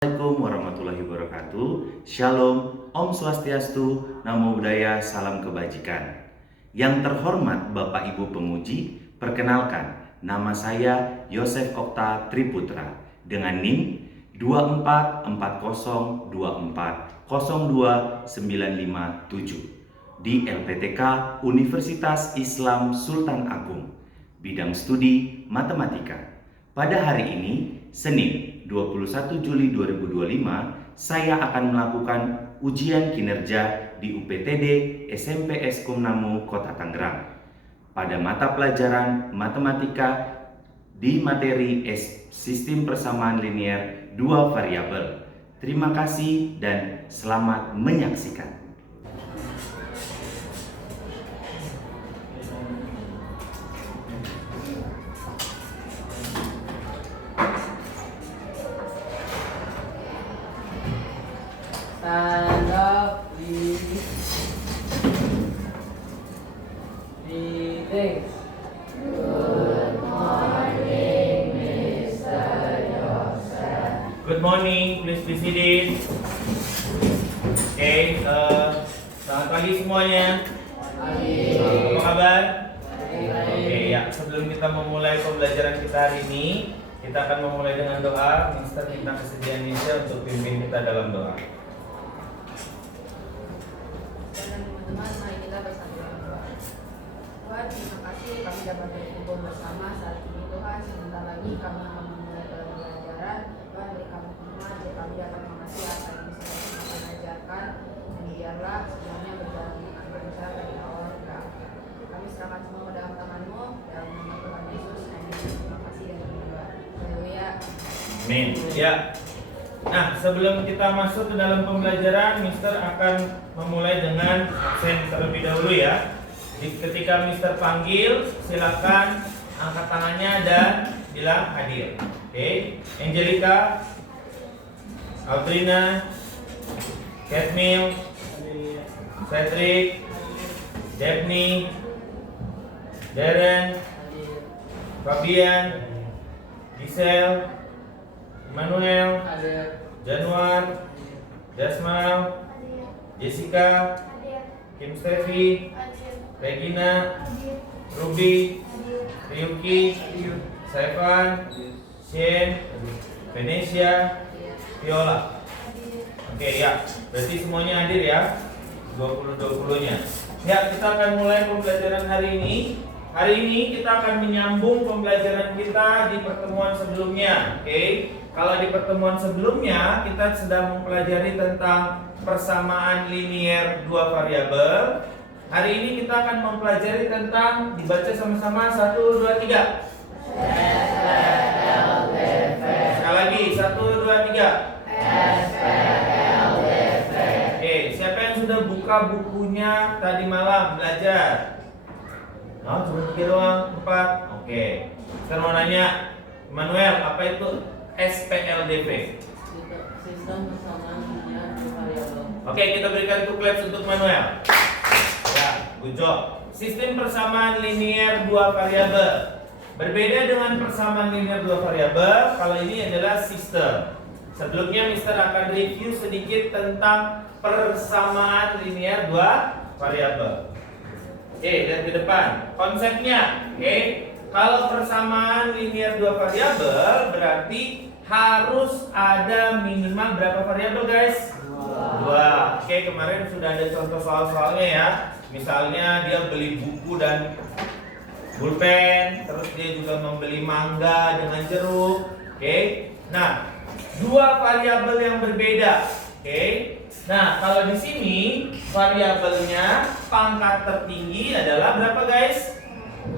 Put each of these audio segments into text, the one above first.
Assalamualaikum warahmatullahi wabarakatuh. Shalom, Om Swastiastu, Namo Buddhaya, salam kebajikan. Yang terhormat Bapak Ibu penguji, perkenalkan, nama saya Yosef Okta Triputra dengan NIM 244020202957 di LPTK Universitas Islam Sultan Agung, bidang studi matematika. Pada hari ini, Senin 21 Juli 2025, saya akan melakukan ujian kinerja di UPTD SMP Eskom Namo Kota Tangerang pada mata pelajaran matematika di materi sistem persamaan linear dua variabel. Terima kasih dan selamat menyaksikan. Stand up, please. Reading. Good morning, Mr. Joseph. Good morning, please be seated. Oke, selamat pagi semuanya. Apa kabar? Oke, ya, sebelum kita memulai pembelajaran kita hari ini, kita akan memulai dengan doa. Mister minta kesediaan Mister untuk pimpin kita dalam doa. Teman-teman, mari kita bersatu dalam doa. Tuhan, terima kasih kami dapat berkumpul bersama saat ini. Tuhan, sebentar lagi kami akan memulai pembelajaran. Tuhan, beri kami hikmat, biar kami dapat mengerti apa yang bisa kami ajarkan, dan biarlah semuanya berjalan dengan lancar dari awal hingga akhir. Kami serahkan semua ke dalam tangan-Mu, dalam nama Tuhan Yesus. Amin. Terima kasih dan berdoa. Haleluya. Amin. Ya. Nah, sebelum kita masuk ke dalam pembelajaran, Mister akan memulai dengan absen terlebih dahulu ya. Ketika Mister panggil, silakan angkat tangannya dan bilang hadir. Oke, Angelica, Audrina, Catmil, Cedric, Daphne, Darren, Fabian, Giselle, Emmanuel, Januar, Jasmal, Jessica, Kim Steffi, Regina, Ruby, Ryuki, Saifan, Shane, Venesia, Viola. Oke ya, berarti semuanya hadir ya, 20-20-nya. Ya, kita akan mulai pembelajaran hari ini. Hari ini kita akan menyambung pembelajaran kita di pertemuan sebelumnya. Oke, kalau di pertemuan sebelumnya kita sedang mempelajari tentang persamaan linear dua variabel. Hari ini kita akan mempelajari tentang, dibaca sama-sama 1, 2, 3. Sekali lagi 1, 2, 3. Oke, siapa yang sudah buka bukunya tadi malam belajar? Oh, cuma 3 doang, 4. Oke. Sekarang mau nanya, Manuel, apa itu SPLDV? Sistem persamaan linear dua variabel. Oke, kita berikan 2 claps untuk Manuel. Ya, good job. Sistem persamaan linear dua variabel. Berbeda dengan persamaan linear dua variabel, kalau ini adalah sistem. Sebelumnya Mister akan review sedikit tentang persamaan linear dua variabel. Oke, dan ke depan konsepnya. Oke, kalau persamaan linear dua variabel berarti harus ada minimal berapa variabel, guys? 2. Oke, kemarin sudah ada contoh soal-soalnya ya. Misalnya dia beli buku dan pulpen, terus dia juga membeli mangga dengan jeruk. Oke, nah 2 variabel yang berbeda. Oke, nah kalau di sini variabelnya pangkat tertinggi adalah berapa, guys?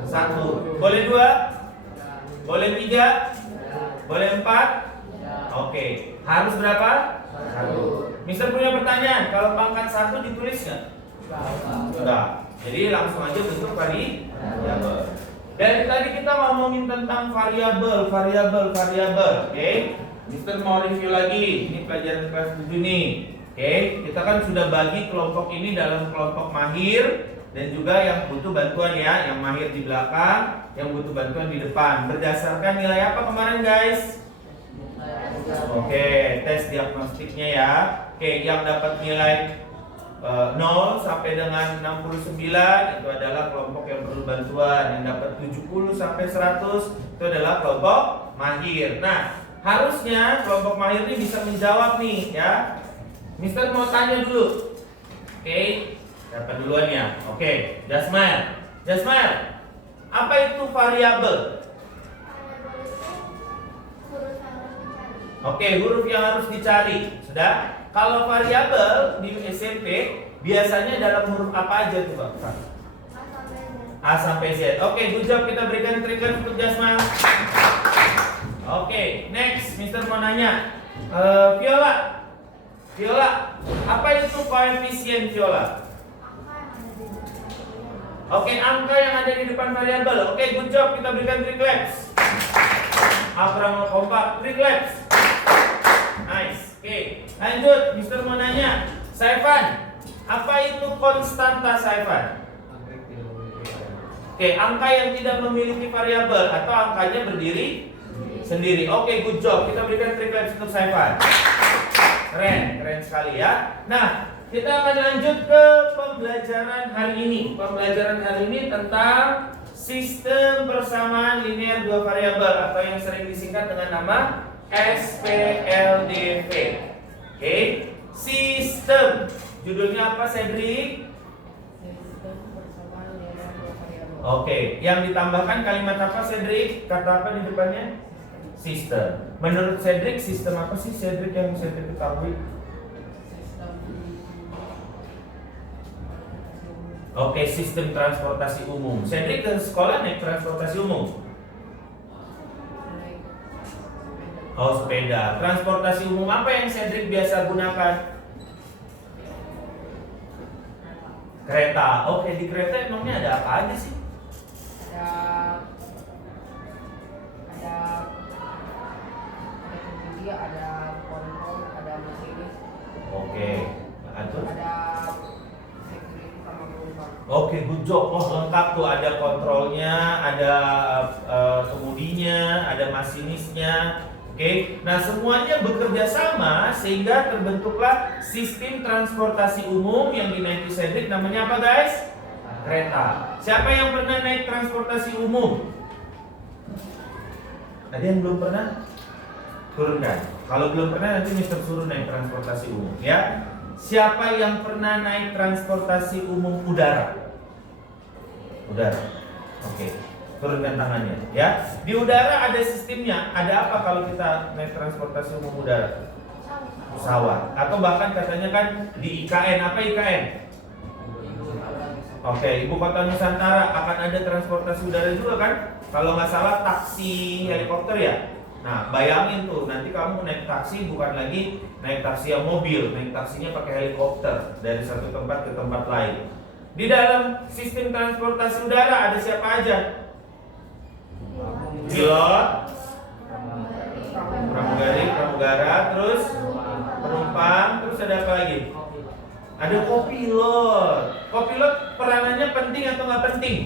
1. Boleh 2? Boleh 3? Boleh 4? Oke, harus berapa? 1. Mister punya pertanyaan, kalau pangkat 1 ditulis nggak? Enggak. Jadi langsung aja bentuk variabel. Dari tadi kita ngomongin tentang variabel. Oke, Mister mau review lagi. Ini pelajaran kelas 7 nih. Oke, kita kan sudah bagi kelompok ini dalam kelompok mahir dan juga yang butuh bantuan ya. Yang mahir di belakang, yang butuh bantuan di depan. Berdasarkan nilai apa kemarin, guys? Oke, tes diagnostiknya ya. Oke, yang dapat nilai 0 sampai dengan 69 itu adalah kelompok yang perlu bantuan. Yang dapat 70 sampai 100 itu adalah kelompok mahir. Nah, harusnya kelompok mahir ini bisa menjawab nih ya. Mister mau tanya dulu. Oke, siapa duluan ya? Oke, Jasmine. Jasmine, apa itu variabel? Oke, huruf yang harus dicari. Sudah? Kalau variabel di SMP biasanya dalam huruf apa aja tuh, Pak? A sampai Z. Oke, good job, kita berikan trigger untuk Jasmine. Oke, next, Mister mau nanya. Viola. Viola, apa itu koefisien, Viola? Oke, angka yang ada di depan variabel. Oke, good job, kita berikan 3 claps. Abraham kompak, 3 claps. Nice. Oke, lanjut. Mister mau nanya, Saifan, apa itu konstanta, Saifan? Oke, angka yang tidak memiliki variabel atau angkanya berdiri sendiri. Oke, good job. Kita berikan 3 claps untuk Saifan. Keren, keren sekali ya. Nah, kita akan lanjut ke pembelajaran hari ini. Pembelajaran hari ini tentang sistem persamaan linear dua variabel atau yang sering disingkat dengan nama SPLDV. Oke, sistem. Judulnya apa, Cedric? Sistem persamaan linear dua variabel. Oke, yang ditambahkan kalimat apa, Cedric? Kata apa di depannya? Sistem. Menurut Cedric, sistem apa sih, Cedric, yang Cedric ketahui? Oke, sistem transportasi umum. Cedric ke sekolah naik transportasi umum? Oh, sepeda. Transportasi umum apa yang Cedric biasa gunakan? Kereta. Oke, di kereta emangnya ada apa aja sih? Ada kontrol, ada masinis. Oke. Atur. Ada security sama penumpang. Oke, good job. Oh, lengkap tuh, ada kontrolnya, ada kemudinya, ada masinisnya. Oke. Nah, semuanya bekerja sama sehingga terbentuklah sistem transportasi umum yang dinaiki Cedric. Namanya apa, guys? Kereta. Siapa yang pernah naik transportasi umum? Ada yang belum pernah? Turunkan. Kalau belum pernah, nanti Mister suruh naik transportasi umum ya. Siapa yang pernah naik transportasi umum udara? Udara. Oke. Turunkan tangannya ya. Di udara ada sistemnya. Ada apa kalau kita naik transportasi umum udara? Pesawat. Atau bahkan katanya kan di IKN. Apa IKN? Oke, Ibu Kota Nusantara akan ada transportasi udara juga kan? Kalau nggak salah taksi helikopter ya. Nah, bayangin tuh, nanti kamu naik taksi bukan lagi naik taksi yang mobil, naik taksinya pakai helikopter dari satu tempat ke tempat lain. Di dalam sistem transportasi udara ada siapa aja? Pilot, pramugari, pramugara, terus penumpang, terus ada apa lagi? Ada kopilot. Kopilot peranannya penting atau nggak penting?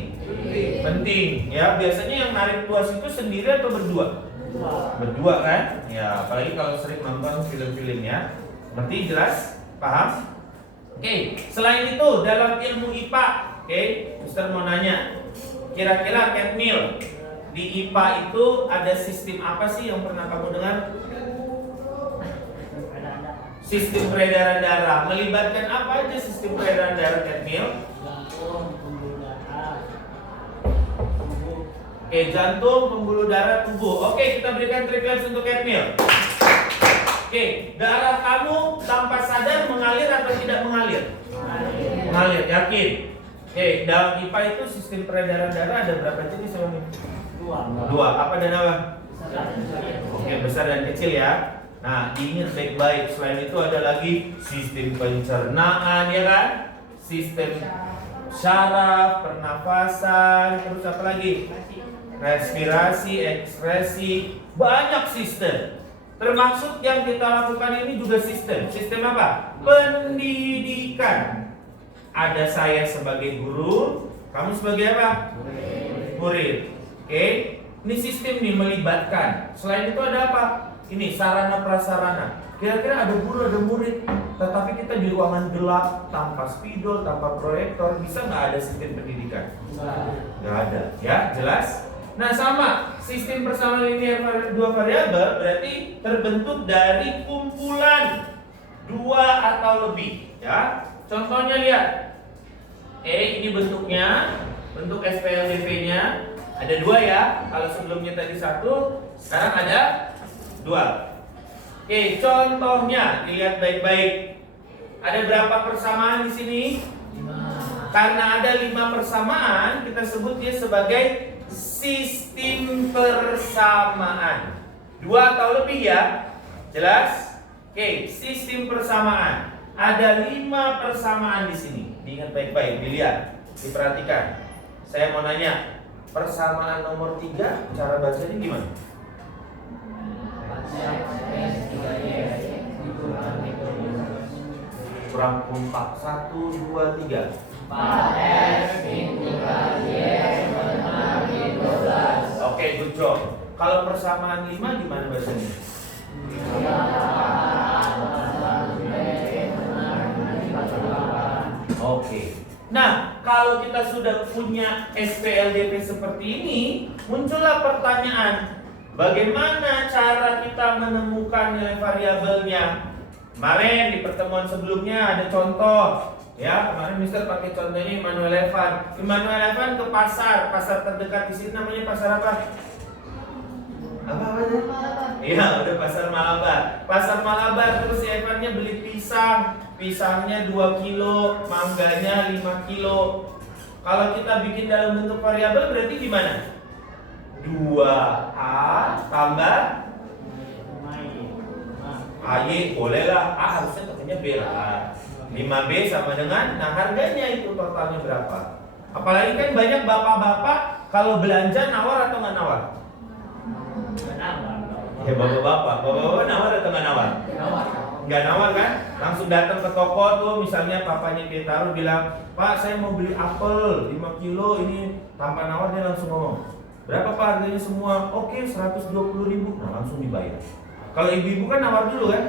Penting. Ya, biasanya yang narik tuas itu sendiri atau berdua? Berdua kan? Ya, apalagi kalau sering nonton film-film ya. Ngerti, jelas? Paham? Oke, selain itu dalam ilmu IPA, oke, Mister mau nanya, kira-kira Catmil, di IPA itu ada sistem apa sih yang pernah kamu dengar? Sistem peredaran darah. Melibatkan apa aja sistem peredaran darah, Catmil? Oke, jantung, pembuluh darah, tubuh. Oke, kita berikan 3 claps untuk Catmil. Oke, darah kamu tanpa sadar mengalir atau tidak mengalir? Mengalir, yakin? Oke, dalam IPA itu sistem peredaran darah ada berapa jenis emang? Dua. Apa dan apa? Oke, besar dan kecil ya. Nah, ingat baik-baik. Selain itu ada lagi sistem pencernaan, ya kan? Sistem syaraf, pernafasan, terus apa lagi? Respirasi, ekspresi, banyak sistem. Termasuk yang kita lakukan ini juga sistem. Sistem apa? Pendidikan. Ada saya sebagai guru, kamu sebagai apa? Murid. Oke, ini sistem nih melibatkan. Selain itu ada apa? ini sarana prasarana. Kira-kira ada guru, ada murid, tetapi kita di ruangan gelap, tanpa spidol, tanpa proyektor, bisa nggak ada sistem pendidikan? Nggak ada, ya jelas? Nah sama, sistem persamaan linear dua variabel berarti terbentuk dari kumpulan dua atau lebih, ya. Contohnya lihat, ini bentuknya, bentuk SPLDP-nya ada dua ya. Kalau sebelumnya tadi satu, sekarang ada dua. Oke, contohnya dilihat baik-baik. Ada berapa persamaan di sini? 5. Karena ada 5 persamaan, kita sebut dia sebagai sistem persamaan. 2 atau lebih ya. Jelas? Oke, sistem persamaan. Ada 5 persamaan di sini. Diingat baik-baik, dilihat, diperhatikan. Saya mau nanya, persamaan nomor 3 cara bacanya gimana? Kurang kompak. 1, 2, 3. 4S × 3Y benar 12. Oke, good job. Kalau persamaan 5 gimana bacanya? Oke. Nah, kalau kita sudah punya SPLDP seperti ini, muncullah pertanyaan, bagaimana cara kita menemukan nilai variabelnya? Kemarin di pertemuan sebelumnya ada contoh, ya. Kemarin Mister pakai contohnya Immanuel Evan. Immanuel Evan ke pasar terdekat di sini namanya pasar apa? Apa? Iya, udah pasar Malabar. Pasar Malabar, terus si Evannya beli pisang. Pisangnya 2 kilo, mangganya 5 kilo. Kalau kita bikin dalam bentuk variabel berarti gimana? 2A tambah AY, bolehlah. A harusnya katanya B lah. 5B sama dengan, nah harganya itu totalnya berapa? Apalagi kan banyak bapak-bapak kalau belanja nawar atau nggak nawar? Ya bapak-bapak nawar atau nggak nawar? Nggak nawar kan? Langsung datang ke toko tuh, misalnya papanya dia taruh bilang, Pak saya mau beli apel 5 kilo ini, tanpa nawar dia langsung ngomong, berapa Pak harganya semua? Oke 120.000. Nah langsung dibayar. Kalau ibu-ibu kan nawar dulu kan?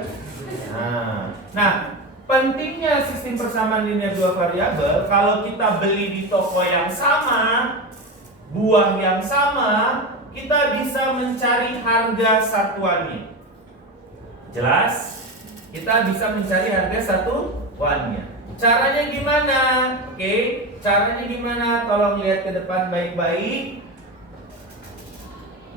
Nah pentingnya sistem persamaan linear dua variabel, kalau kita beli di toko yang sama, buah yang sama, kita bisa mencari harga satuannya. Jelas? Kita bisa mencari harga satuannya. Caranya gimana? Oke, caranya gimana? Tolong lihat ke depan baik-baik.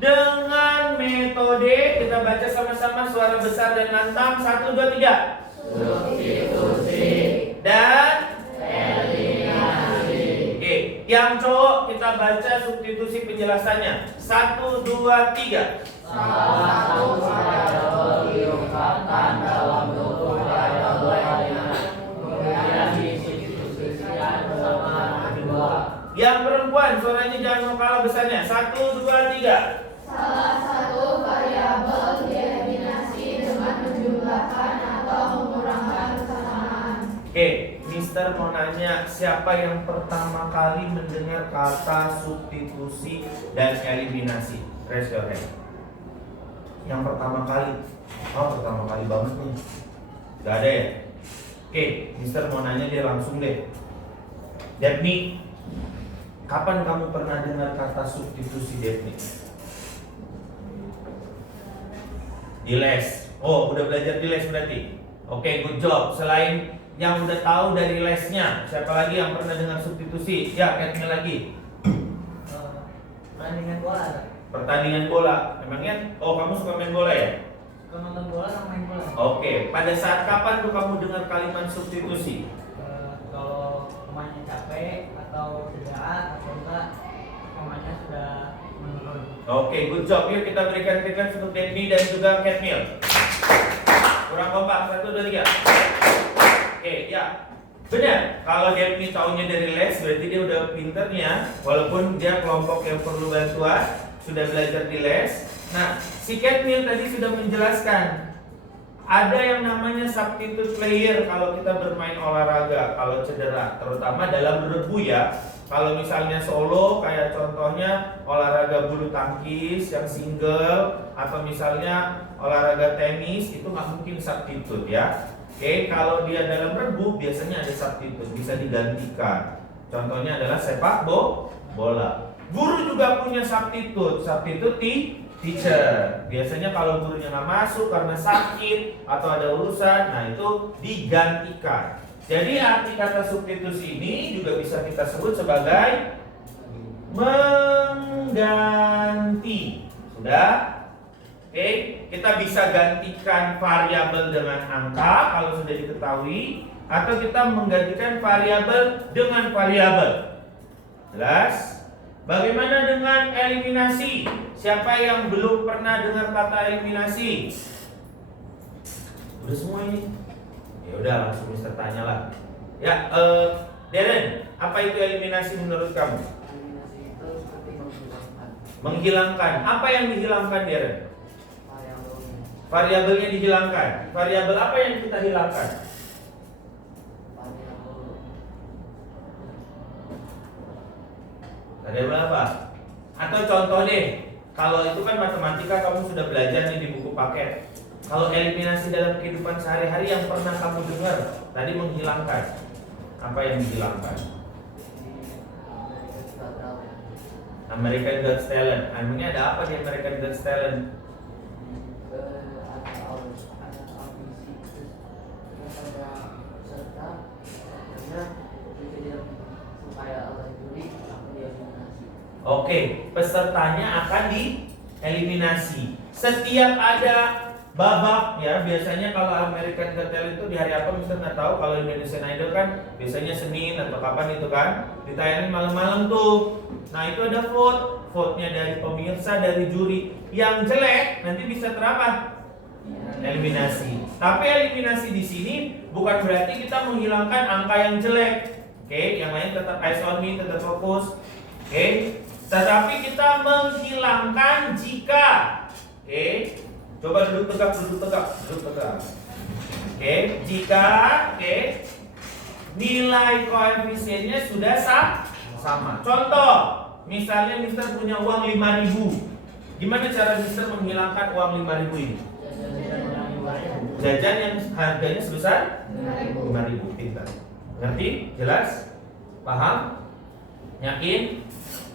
Dengan metode, kita baca sama-sama suara besar dan lantang. 1, 2, 3. Substitusi Dan eliminasi. Oke, yang cowok kita baca substitusi penjelasannya. 1, 2, 3. Salah satu variabel diungkapkan dalam bentuk variabel lainnya, kemudian disubstitusikan bersama kedua. Yang perempuan, suaranya jangan mau kalah besarnya. 1, 2, 3. Salah satu variabel dieliminasi dengan menjumlahkan atau mengurangi persamaan. Oke, Mister mau nanya, siapa yang pertama kali mendengar kata substitusi dan eliminasi? Raise your hand. Yang pertama kali. Oh, pertama kali banget nih. Gak ada ya? Oke, Mister mau nanya dia langsung deh. Depni, kapan kamu pernah dengar kata substitusi, Depni? Di les. Oh, udah belajar di les berarti. Oke, good job. Selain yang udah tahu dari lesnya, siapa lagi yang pernah dengar substitusi? Ya, Katnya lagi. Pertandingan bola. Pertandingan bola. Emangnya? Oh, kamu suka main bola ya? Suka nonton bola sama main bola. Oke. Pada saat kapan tuh kamu dengar kalimat substitusi? Kalau pemainnya capek atau cedera atau enggak pemainnya sudah menurun. Oke, good job. Yuk kita berikan kritik untuk Denny dan juga Katmil. Kurang kompak. 1, 2, 3. Oke, ya. Benar. Kalau Denny taunya dari les, berarti dia udah pinternya. Walaupun dia kelompok yang perlu bantuan, sudah belajar di les. Nah, si Katmil tadi sudah menjelaskan. Ada yang namanya substitute player kalau kita bermain olahraga, kalau cedera, terutama dalam beregu ya. Kalau misalnya solo, kayak contohnya olahraga bulu tangkis yang single, atau misalnya olahraga tenis itu nggak mungkin substitute ya. Oke, kalau dia dalam regu biasanya ada substitute, bisa digantikan. Contohnya adalah sepak bola. Guru juga punya substitute teacher. Biasanya kalau gurunya nggak masuk karena sakit atau ada urusan, nah itu digantikan. Jadi arti kata substitusi ini juga bisa kita sebut sebagai mengganti. Sudah? Oke, kita bisa gantikan variabel dengan angka kalau sudah diketahui, atau kita menggantikan variabel dengan variabel. Jelas? Bagaimana dengan eliminasi? Siapa yang belum pernah dengar kata eliminasi? Udah semua ini? Ya udah, langsung Mister tanya lah. Ya, Darren, apa itu eliminasi menurut kamu? Eliminasi itu seperti menghilangkan Menghilangkan. Apa yang dihilangkan, Darren? variabelnya. Variabelnya dihilangkan. Variabel apa yang kita hilangkan? Variabel apa? Atau contoh deh, kalau itu kan matematika kamu sudah belajar nih di buku paket. Kalau eliminasi dalam kehidupan sehari-hari yang pernah kamu dengar tadi menghilangkan. Apa yang dihilangkan? American Got Talent. Namanya ada apa di American Got Talent? Ada audisi, terus ada peserta, akhirnya dikejar supaya oleh juri aku dieliminasi. Oke, pesertanya akan dieliminasi. Setiap ada babak ya, biasanya kalau American Got Talent itu di hari apa Mister nggak tahu. Kalau Indonesian Idol kan biasanya Senin atau kapan itu kan ditayangin malam-malam tuh. Nah itu ada vote-nya dari pemirsa, dari juri. Yang jelek nanti bisa terapa? Eliminasi. Tapi eliminasi di sini bukan berarti kita menghilangkan angka yang jelek. Oke, yang lain tetap eyes on me, tetap fokus. Oke, tetapi kita menghilangkan jika, oke, coba duduk tegak. Oke, jika, oke, nilai koefisiennya sudah sama. Contoh, misalnya Mister punya uang 5.000. Gimana cara Mister menghilangkan uang 5.000 ini? Jajan yang harganya sebesar 5.000. Pintar. Ngerti? Jelas? Paham? Yakin?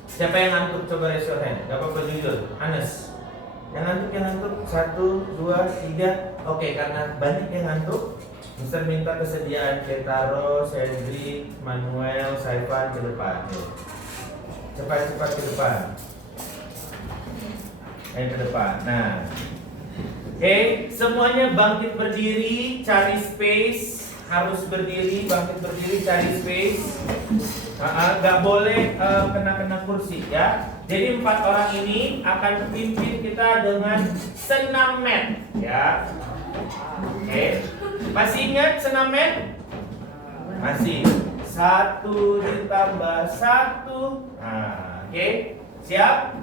Siapa yang ngantuk? Coba raise your hand. Gak apa-apa jujur. Anes. Yang ngantuk. 1, 2, 3. Oke, karena banyak yang ngantuk, Mister minta kesediaan Ketaro, Cedric, Manuel, Saifan ke depan. Cepat ke depan. Ke depan. Nah, oke, semuanya bangkit berdiri, cari space. Harus berdiri, bangkit berdiri, cari space. Gak boleh kena kursi ya. Jadi 4 orang ini akan pimpin kita dengan senam mat ya. Oke, masih ingat senam mat? Masih. 1 ditambah 1. Nah, oke, siap?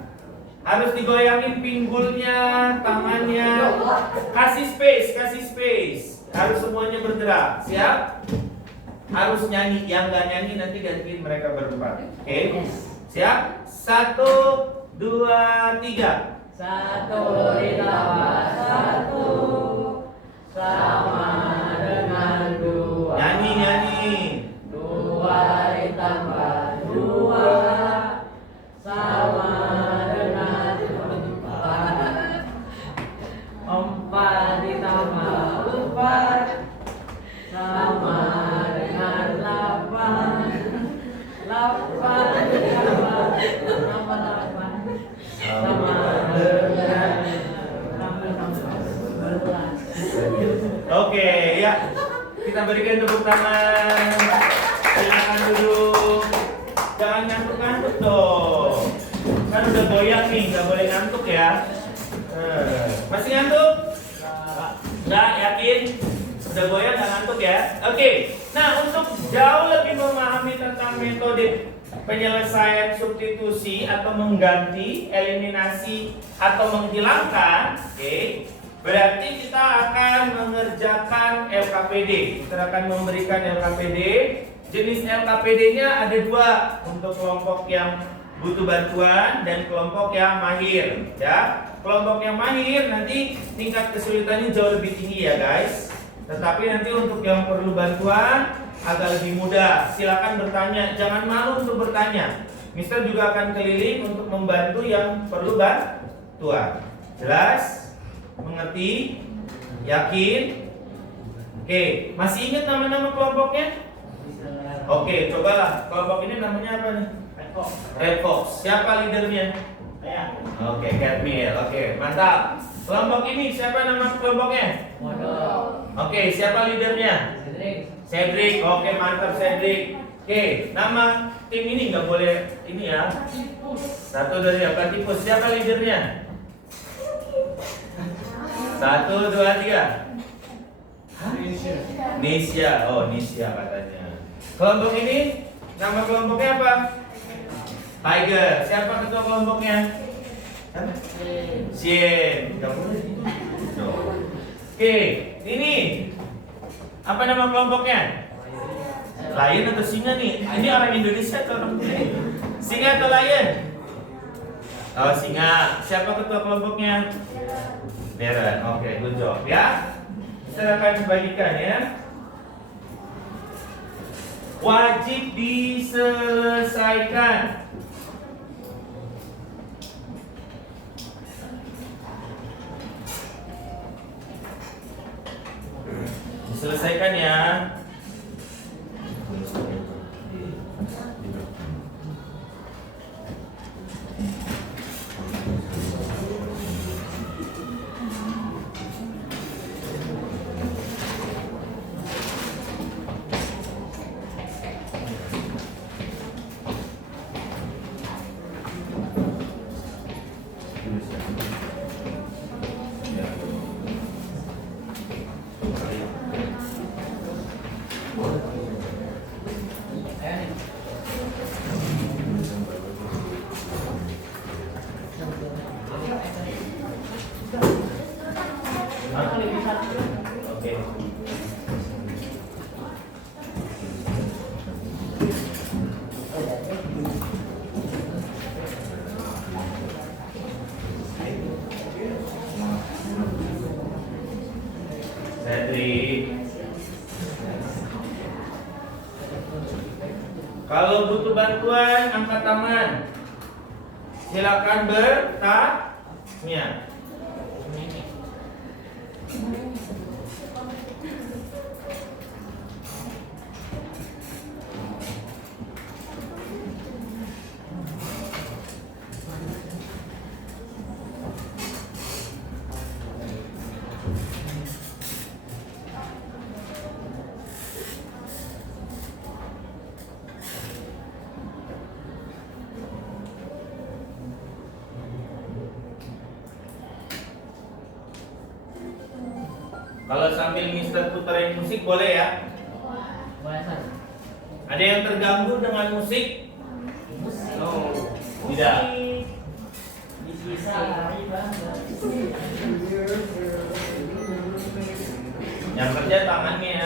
Harus digoyangin pinggulnya, tangannya. Kasih space. Harus semuanya bergerak. Siap? Harus nyanyi. Yang nggak nyanyi nanti gantiin mereka berempat. Oke? Siap? 1, 2, 3. 1 ditambah 1 sama dengan 2. Nyanyi. 2 ditambah 2 sama dengan 4. 4 ditambah 4 sama dengan 8. 8 ditambah 8 sama dengan 11. Oke, ya. Kita berikan tepuk tangan. Silakan duduk. Jangan ngantuk-ngantuk dong. Kan udah goyang nih, nggak boleh ngantuk ya. Masih ngantuk? Nggak, yakin? Udah goyang nggak ngantuk ya? Oke. Nah, untuk jauh lebih memahami tentang metode penyelesaian substitusi atau mengganti, eliminasi atau menghilangkan, oke, berarti kita akan mengerjakan LKPD. Kita akan memberikan LKPD. Jenis LKPD-nya ada 2, untuk kelompok yang butuh bantuan dan kelompok yang mahir, ya. kelompok yang mahir nanti tingkat kesulitannya jauh lebih tinggi ya guys. Tetapi nanti untuk yang perlu bantuan agak lebih mudah. Silakan bertanya, jangan malu untuk bertanya. Mister juga akan keliling untuk membantu yang perlu bantuan. Jelas? Mengerti? Yakin? Oke, masih ingat nama-nama kelompoknya? Oke, cobalah. Kelompok ini namanya apa nih? Red Fox. Siapa leadernya? Oke, Catmill. Oke, mantap. Kelompok ini siapa nama kelompoknya? Oke, siapa leadernya? Cedric. Oke, mantap Cedric. Oke, nama tim ini nggak boleh ini ya. Satu dari apa? Tipus. Siapa leadernya? 1, 2, 3. Nisha. Oh, Nisha katanya. Kelompok ini nama kelompoknya apa? Tiger. Siapa ketua kelompoknya? Sien. Oke, ini apa nama kelompoknya? Lion atau singa nih? Ini orang Indonesia atau orang Bule? Singa atau lion? Oh, singa. Siapa ketua kelompoknya? Darren. Oke, good job ya. Kita akan bagikan ya. Wajib diselesaikan. Diselesaikan ya. Oke. Cedric. Kalau butuh bantuan angkat tangan. Silakan bertanya. Kalau sambil Mister puterin musik boleh ya? Ada yang terganggu dengan musik? No. Tidak. Yang kerja tangannya.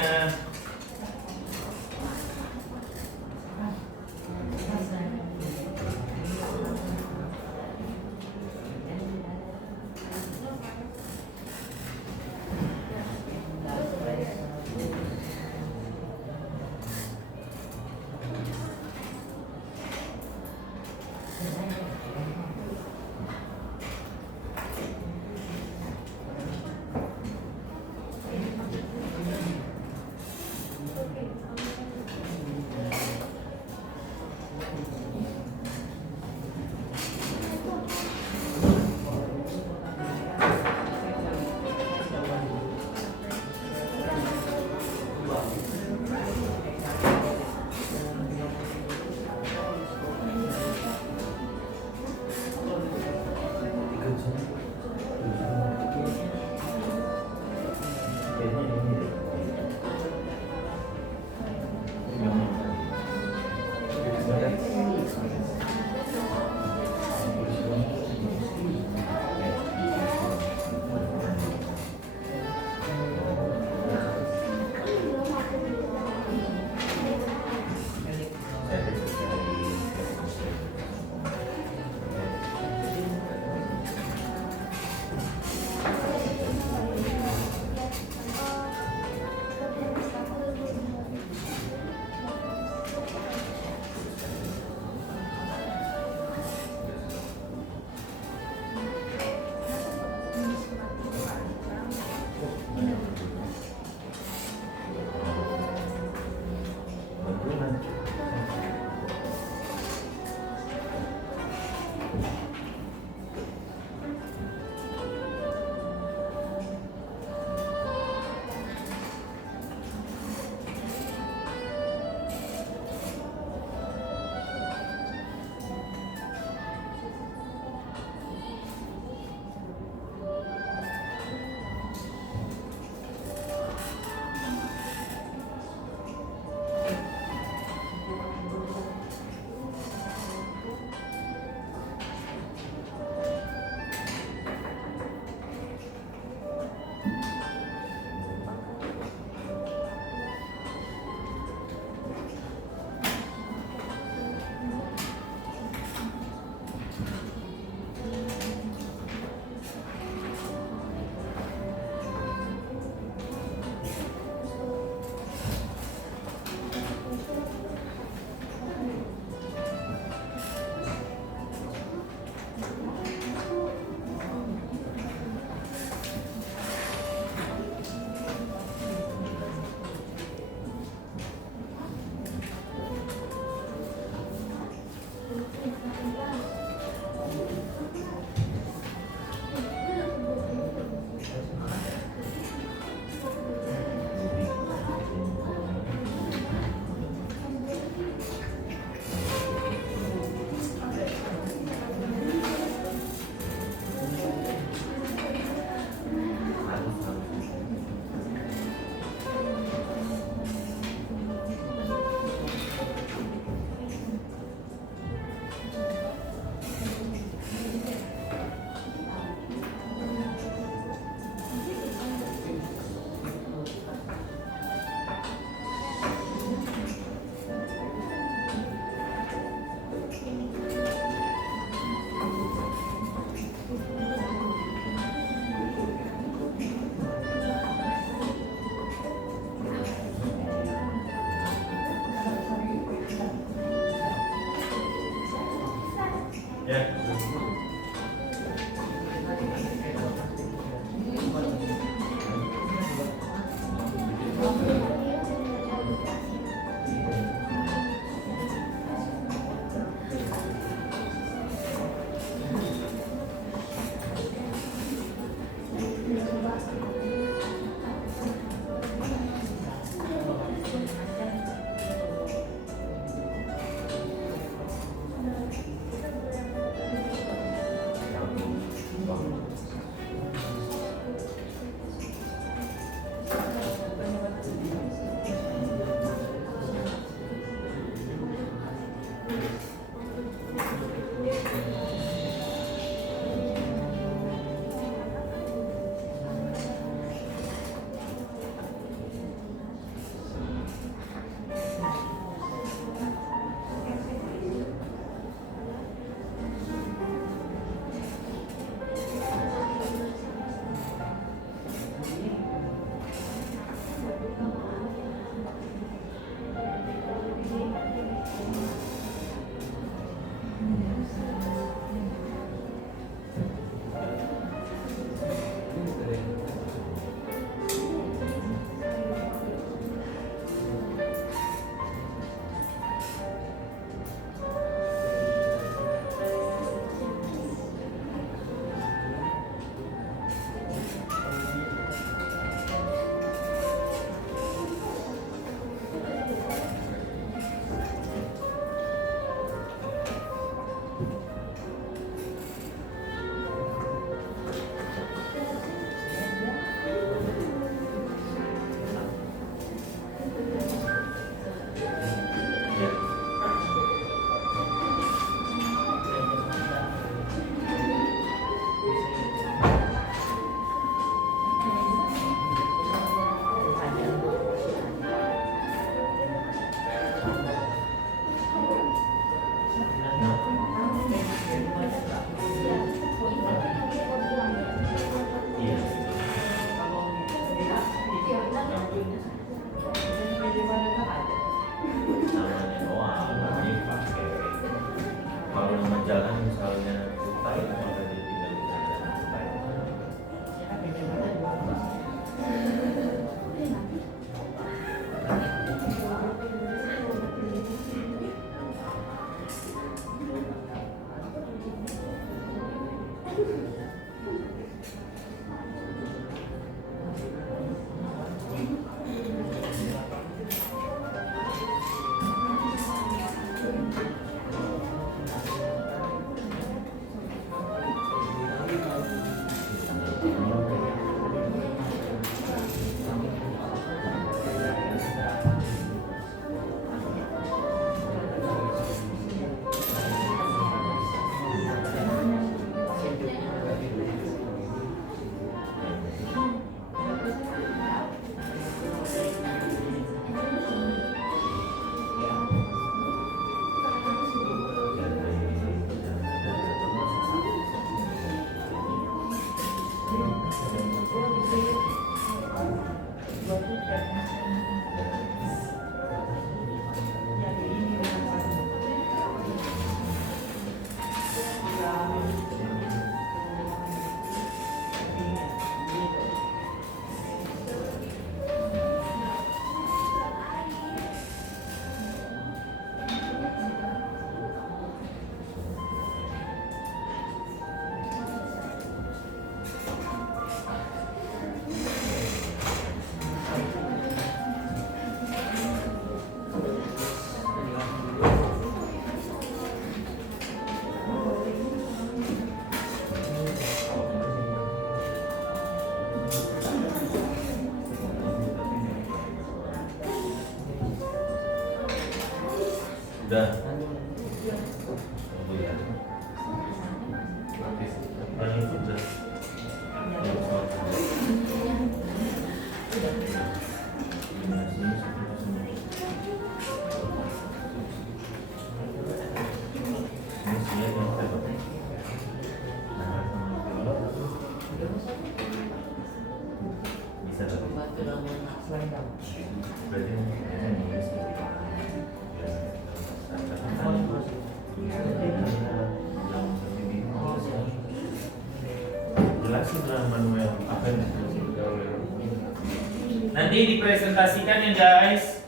Udah. Tunggu ya. Ini sudah. Bisa tapi. Bantu dalam selendang. Berarti nulis jelasin dalam manual apa yang nanti dipresentasikan ya guys.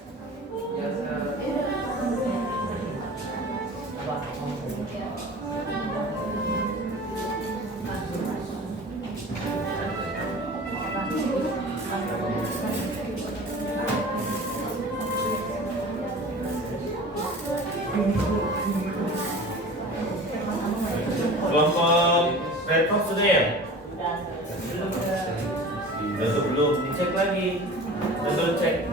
Kelompok red box sudah ya? Belum, dicek lagi. Betul cek.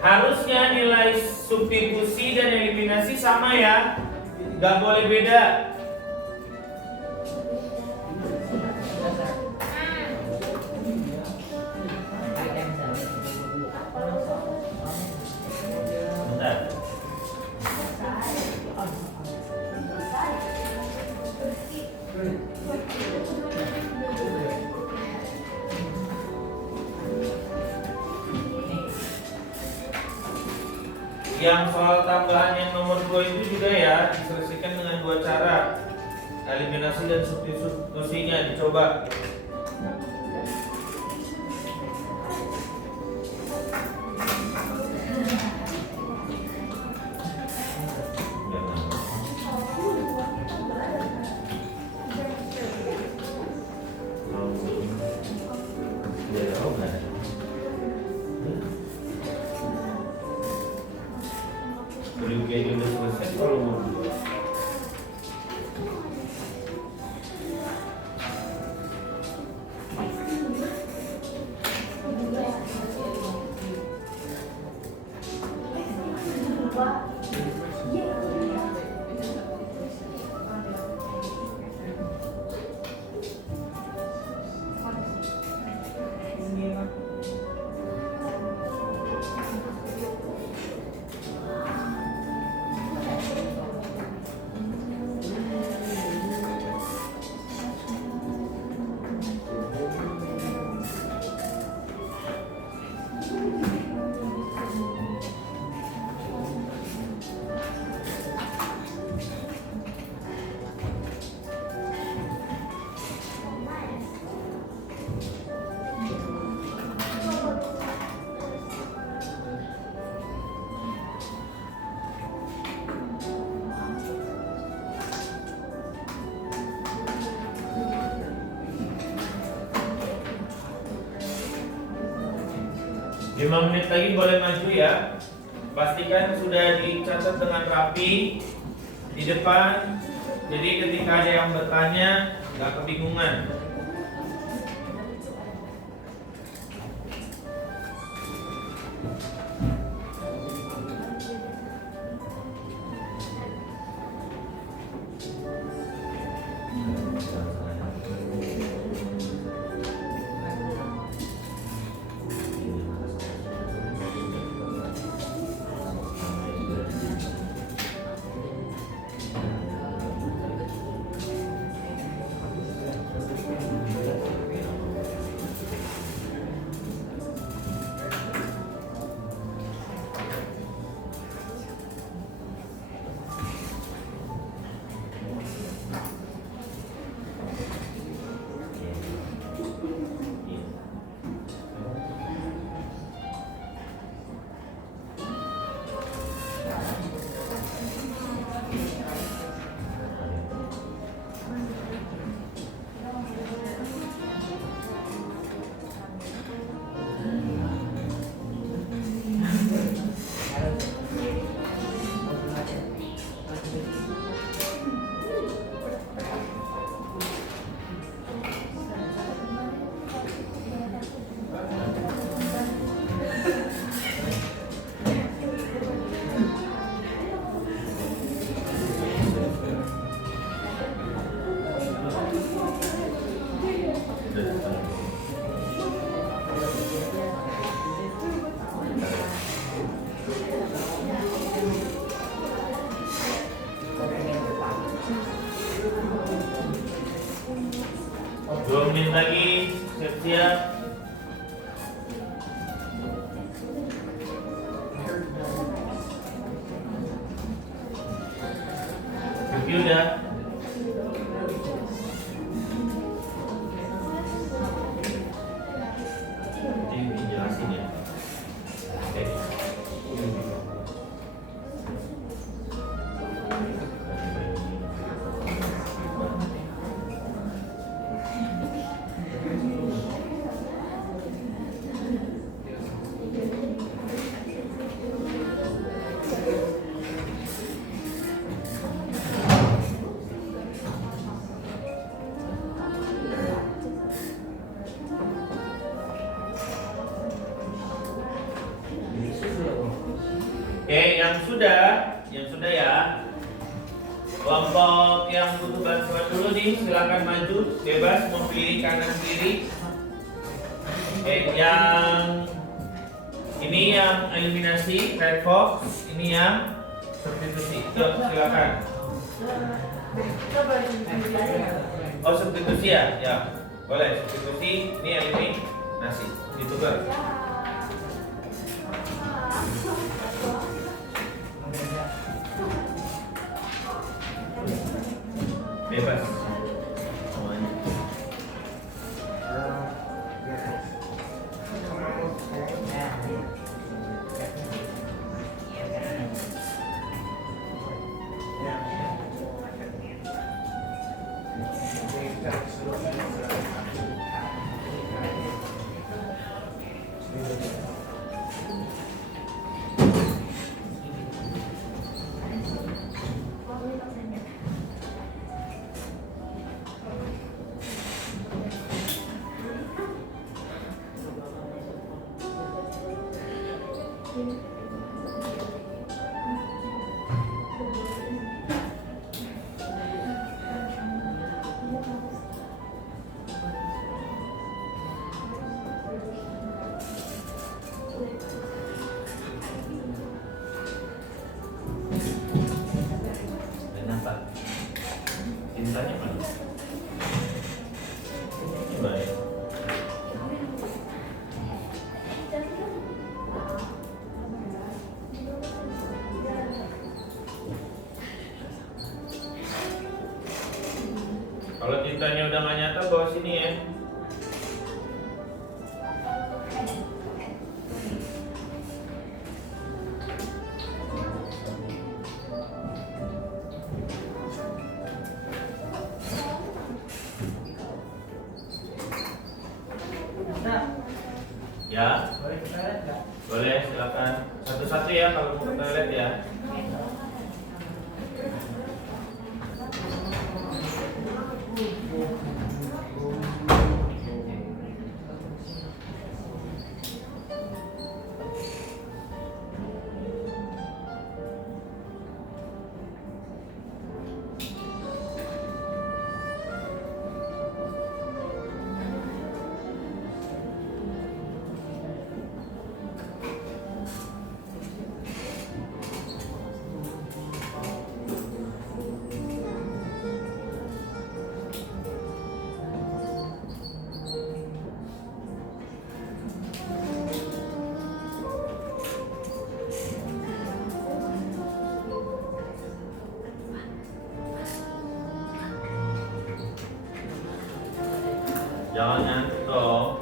Harusnya nilai substitusi dan eliminasi sama ya, nggak boleh beda. Bentar. Yang soal tambahan yang nomor 2 itu juga ya diselesaikan dengan 2 cara. Eliminasi dan substitusinya dicoba. Kayaknya udah selesai kalau mau dulu. Lima menit lagi boleh maju ya. Pastikan sudah dicatat dengan rapi di depan. Jadi ketika ada yang bertanya nggak kebingungan. Bersiap. Review udah. Jadi jelasin ya. Oke. Oke, yang sudah ya. Kelompok yang butuh bantuan dulu nih, silakan maju, bebas memilih kanan kiri. Oke, yang ini yang eliminasi red box, ini yang substitusi. Yuk, silakan. Oh, substitusi ya? Ya, boleh substitusi. Ini eliminasi. Ditukar. Bebas semuanya. Kenapa? Cintanya mana? Baik. Kalau tintanya udah nggak nyata, bawa sini ya. Ya, boleh silakan. Satu-satu ya kalau mau ke toilet ya. Jangan ngantuk dong.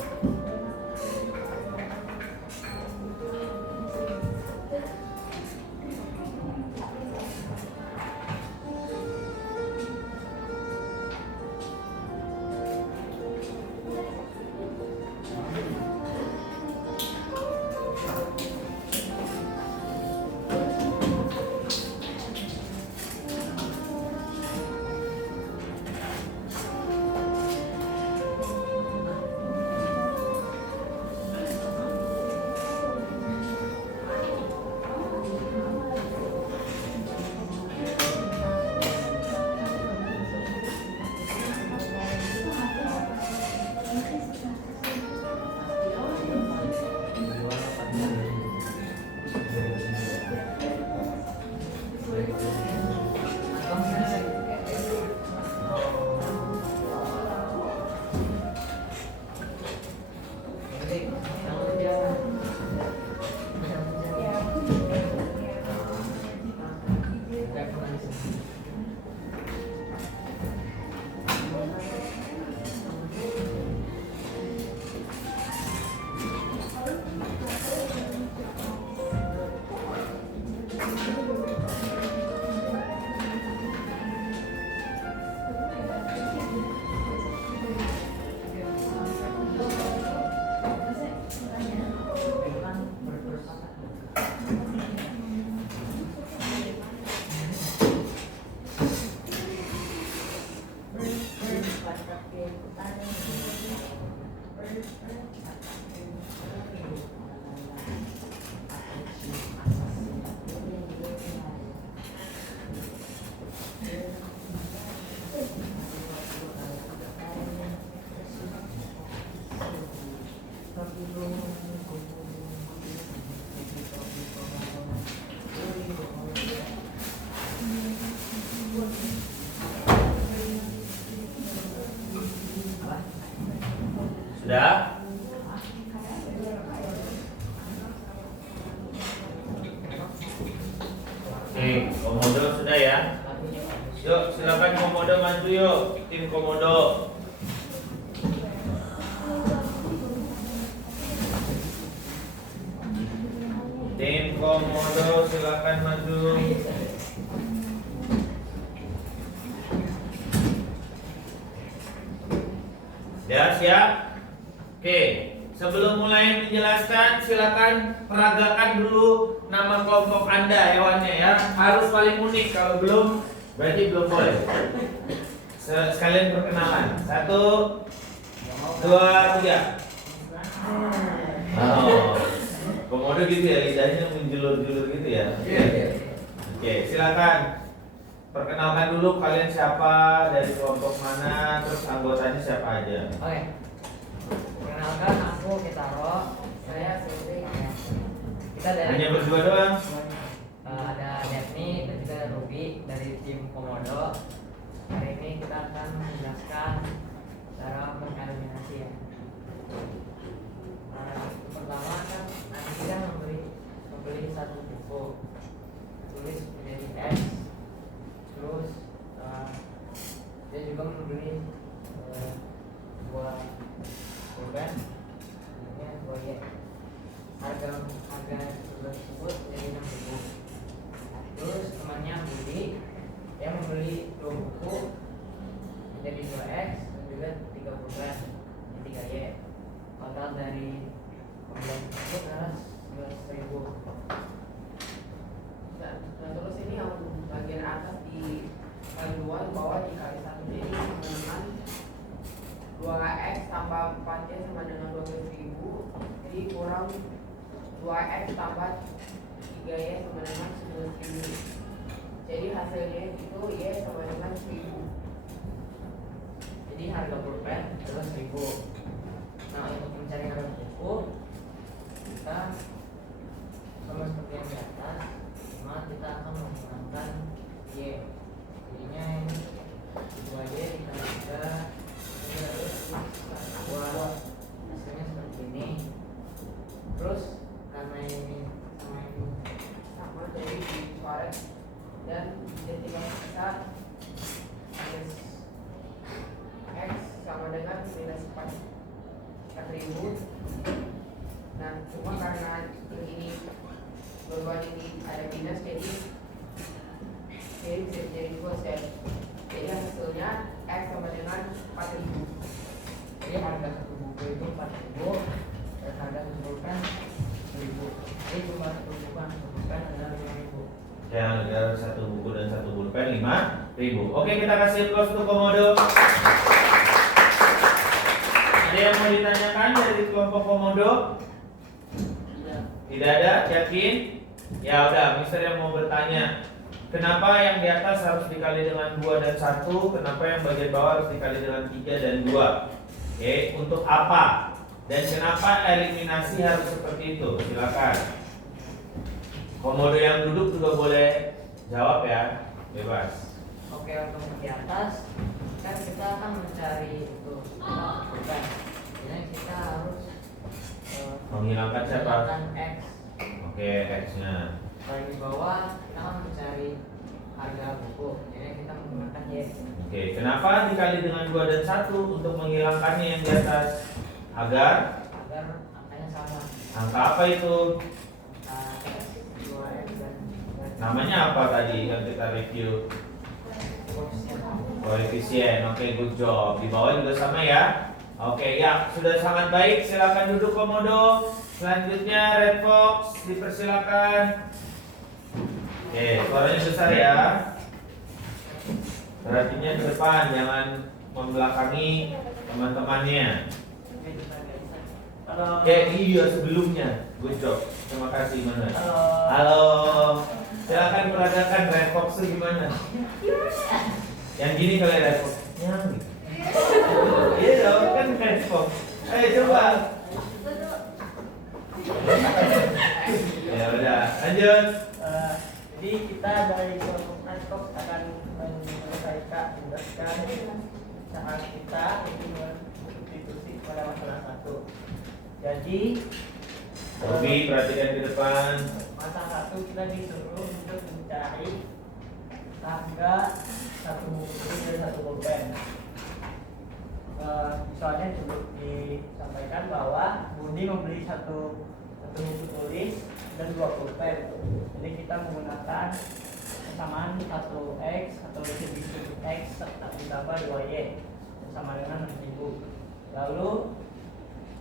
Oke, komodo sudah ya. Yuk, silakan komodo maju yuk, tim komodo. Tim komodo silakan maju. Ya, siap? Oke, sebelum mulai menjelaskan silakan peragakan dulu nama kelompok Anda hewannya ya. Harus paling unik, kalau belum berarti belum boleh. Sekalian perkenalan. 1, 2, 3. Oh, komodo gitu ya, lidahnya menjulur-julur gitu ya. Oke, silakan. Perkenalkan dulu kalian siapa, dari kelompok mana, terus anggotanya siapa aja. Oke. Perkenalkan, aku Kitaro. Saya Sulti. Kita dari Hanya berdua doang. ada Devni dan juga ada Ruby dari tim Komodo. Hari ini kita akan menjelaskan cara mengeliminasi ya. Pertama kan nanti kita membeli satu buku tulis menjadi X. Terus dia juga membeli sebuah pulpen, namanya sebuah Y. Harga tersebut menjadi 6.000. Terus temannya Budi, dia membeli 2 buku menjadi 2X dan juga 3 pulpen menjadi 3Y. Total dari pembelian tersebut adalah 11.000. Dan terus ini yang bagian atas di kali 2 bawah dikali 1, jadi sama dengan 2x tambah 4y sama dengan 12.000, jadi kurang 2x tambah 3y sama dengan 11.000. Jadi hasilnya itu y sama dengan 1.000. Jadi harga pulpen adalah 1.000. Nah, untuk mencari harga buku kita sama seperti yang di atas, cuma kita akan menggunakan Y. Jadinya ini 2Y dikali 3 buat hasilnya seperti ini. Terus karena ini sama ini Sama jadi dikoret dan tinggal kita minus x sama dengan minus 4.000. Nah, cuma karena ini beban ini ada minus, jadi bisa jadi plus ya. Jadi hasilnya x sama dengan 4.000. Jadi harga satu buku itu 4.000 dan harga satu pulpen 1.000. Jadi cuma satu buku pulpen adalah 5.000. Yang ada 1 buku dan 1 pulpen 5.000. Oke, kita kasih close to komodo. Ada yang mau ditanyakan dari kelompok komodo? Tidak ada, yakin? Ya udah, Mister yang mau bertanya. Kenapa yang di atas harus dikali dengan 2 dan 1? Kenapa yang bagian bawah harus dikali dengan 3 dan 2? Oke, untuk apa? Dan kenapa eliminasi harus seperti itu? Silakan. Komodo yang duduk juga boleh jawab ya, bebas. Oke, untuk di atas kan kita akan mencari itu pulpen. Jadi kita harus Menghilangkan siapa? menghilangkan X. Oke, X-nya. Kalau di bawah kita akan mencari harga buku. Jadi kita menggunakan Y. Oke, kenapa dikali dengan 2 dan 1 untuk menghilangkannya yang di atas? Agar angkanya sama. angka apa itu? X 2X dan Namanya apa tadi yang kita review? Koefisien. Oke, good job. Di bawah juga sama ya. Oke, ya, sudah sangat baik. Silakan duduk komodo. Selanjutnya Red Fox, dipersilakan. Oke, suaranya besar ya. Perhatinya ke depan, jangan membelakangi teman-temannya. Halo. Oke, iya sebelumnya. Good job. Terima kasih, Manuel. Halo. Halo. Silakan peragakan Red Fox itu gimana? Yang gini kali Red Fox. Yang gitu. Iya dong, kan Red Fox. Ayo coba. Ya udah, lanjut. Jadi kita dari kelompok Nantok akan menyelesaikan saat kita itu substitusi pada masalah 1. Jadi Robi, perhatikan ke depan. masalah 1 kita disuruh untuk mencari mencari harga satu buku tulis dan satu pulpen. Soalnya disampaikan bahwa Budi membeli satu buku tulis dan 2 pulpen. Jadi kita menggunakan persamaan 1x atau lebih x ditambah 2y sama dengan 6.000. Lalu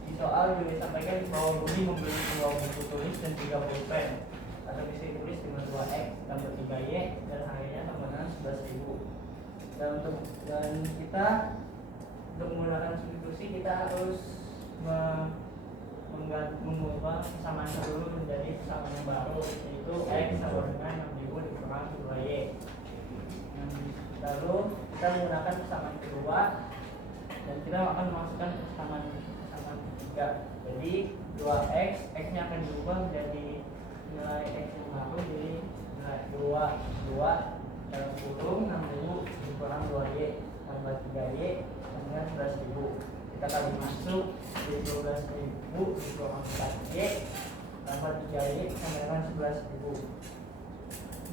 di soal juga disampaikan bahwa Budi membeli 2 buku tulis dan 3 pulpen atau bisa ditulis dengan 2x tambah 3y dan harganya sama dengan 11.000. Dan kita untuk menggunakan substitusi kita harus mengubah persamaan dulu menjadi persamaan yang baru, yaitu x sama dengan 6.000 dikurang 2y. Lalu kita menggunakan persamaan kedua dan kita akan memasukkan persamaan ketiga. Jadi 2x, x-nya akan diubah menjadi nilai x yang baru, jadi nilai 2 dalam kurung 6.000 dikurang 2y tambah 3y dengan 11.000. Kita kali masuk jadi 12.000 dikurang 4y tambah 3y sama dengan 11.000.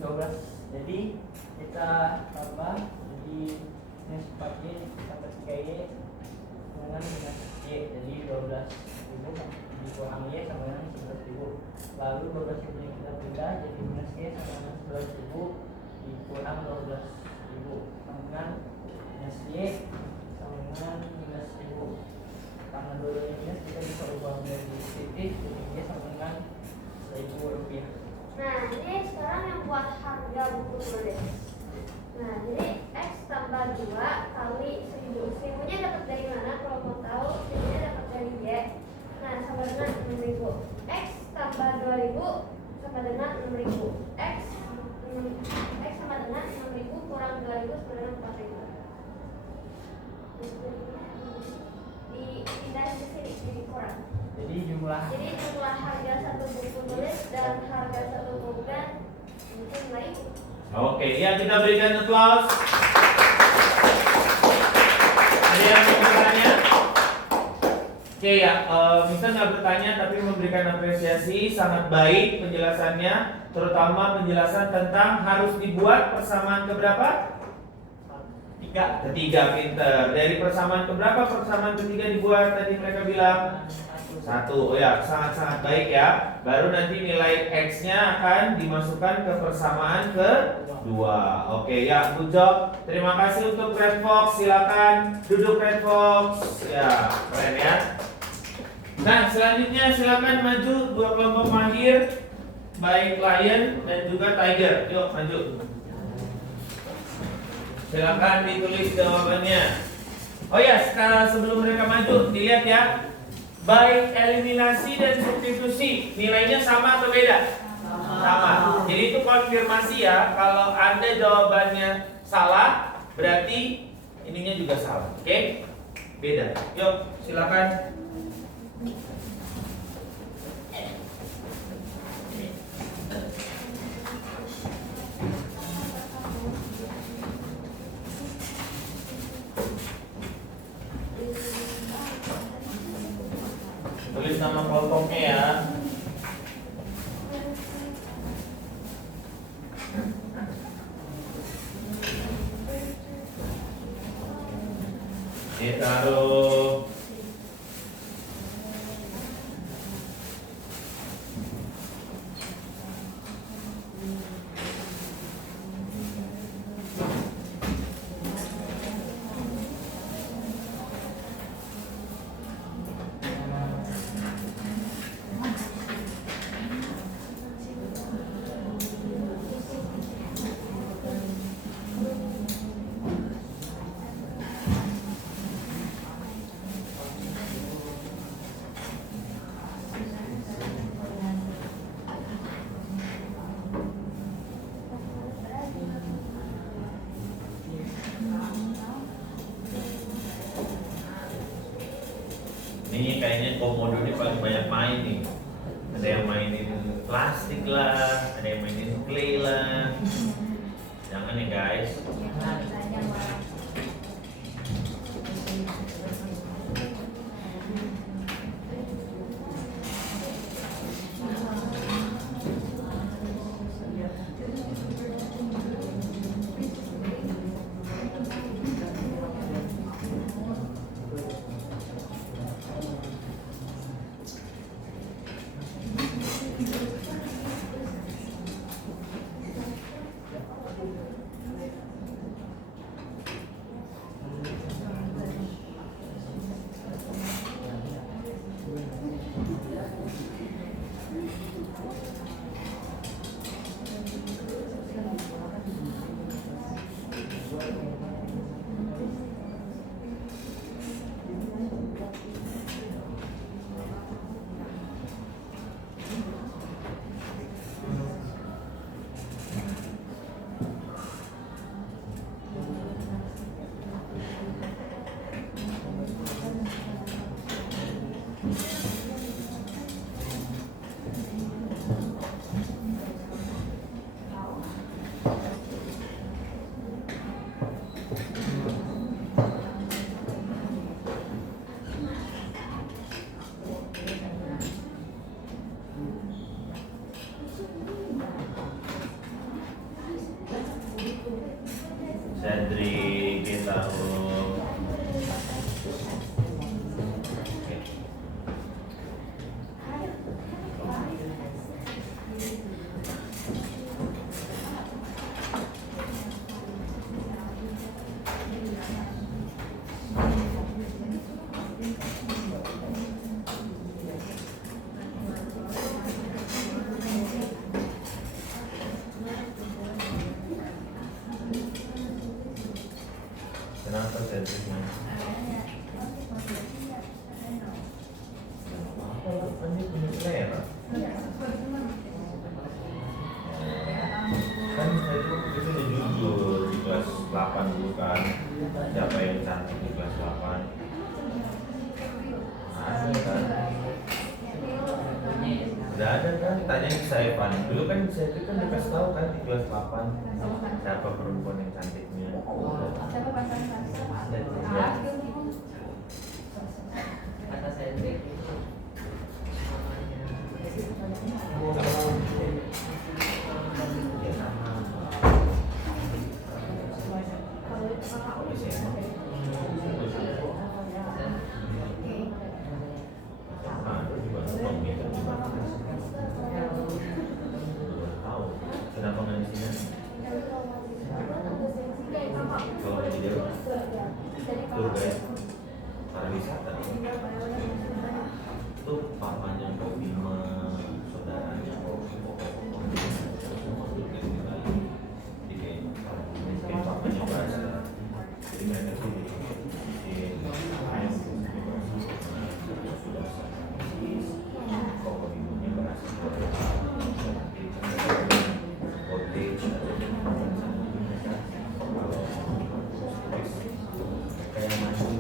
12. Jadi kita tambah jadi minus 4y tambah 3y dengan minus y, jadi 12.000 dikurang y sama dengan 11.000. Lalu 12.000 yang kita pindah jadi minus y sama dengan 11.000 dikurang 12.000 sama dengan minus y sama dengan minus 1.000. Karena dua-duanya minus kita bisa ubah menjadi positif, jadi y sama dengan 1.000 rupiah. Nah, ini sekarang yang buat harga buku tulis. Nah, jadi x tambah 2 kali 1.000. 1.000-nya dapat dari mana? Kalau mau tahu, 1.000-nya dapat dari y. Nah, sama dengan 6.000. X tambah 2.000 sama dengan 6.000. X sama dengan 6.000 kurang 2.000 sama dengan 4.000. Dipindahin ke sini, jadi kurang. Jadi jumlah harga satu buku tulis dan harga satu pulpen mungkin baik. Oke, ya kita berikan applause. Ada yang mau bertanya? Oke ya, Mister nggak bertanya tapi memberikan apresiasi, sangat baik penjelasannya, terutama penjelasan tentang harus dibuat persamaan keberapa? Ketiga, pinter. Dari persamaan keberapa persamaan ketiga dibuat tadi mereka bilang? 1. Oh ya, sangat-sangat baik ya. Baru nanti nilai X-nya akan dimasukkan ke persamaan kedua. Oke ya, good job. Terima kasih untuk Red Fox. Silakan duduk Red Fox. Ya, keren ya. Nah, selanjutnya silakan maju 2 kelompok mahir, baik Lion dan juga Tiger. Yuk maju. Silakan ditulis jawabannya. Oh ya, sebelum mereka maju, dilihat ya. Baik eliminasi dan substitusi, nilainya sama atau beda? Sama. Jadi itu konfirmasi ya. Kalau Anda jawabannya salah, berarti ininya juga salah. Oke? Beda. Yuk, silakan. Tulis nama kelompoknya ya. Ditaruh. Ini kayaknya komodo ini paling banyak main nih. Ada yang mainin plastik lah, ada yang mainin clay lah. Jangan ya guys. cantiknya. Kan dia punya selera. Kan itu udah jujur di kelas 8 dulu kan. Siapa yang cantik di kelas 8? Ada kan? Udah ada kan? Tanya ke saya Pan. Dulu kan saya itu kan dikasih tahu kan di kelas 8 siapa perempuan yang cantiknya. Siapa pasangan? Ya. Kata Cedric itu Ya sama. Kenapa nggak di sini? Kalau di Dewa, tur guys, pariwisata. Itu papanya Kok Bima, saudaranya Kok Jadi papanya bahasa. Jadi mereka tuh Kok Bimanya bahasa. Kayak maju.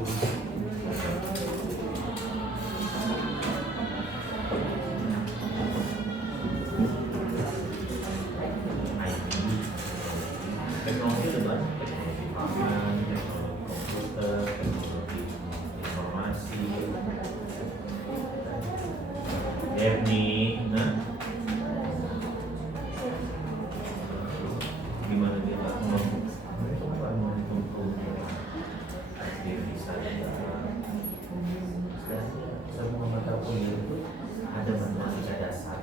Teknologi itu kan teknologi pangan, teknologi komputer, teknologi informasi, learning, nah gimana dia nggak mampu? Mereka bukan mampu dia bisa semua mata kuliah itu ada matematika dasar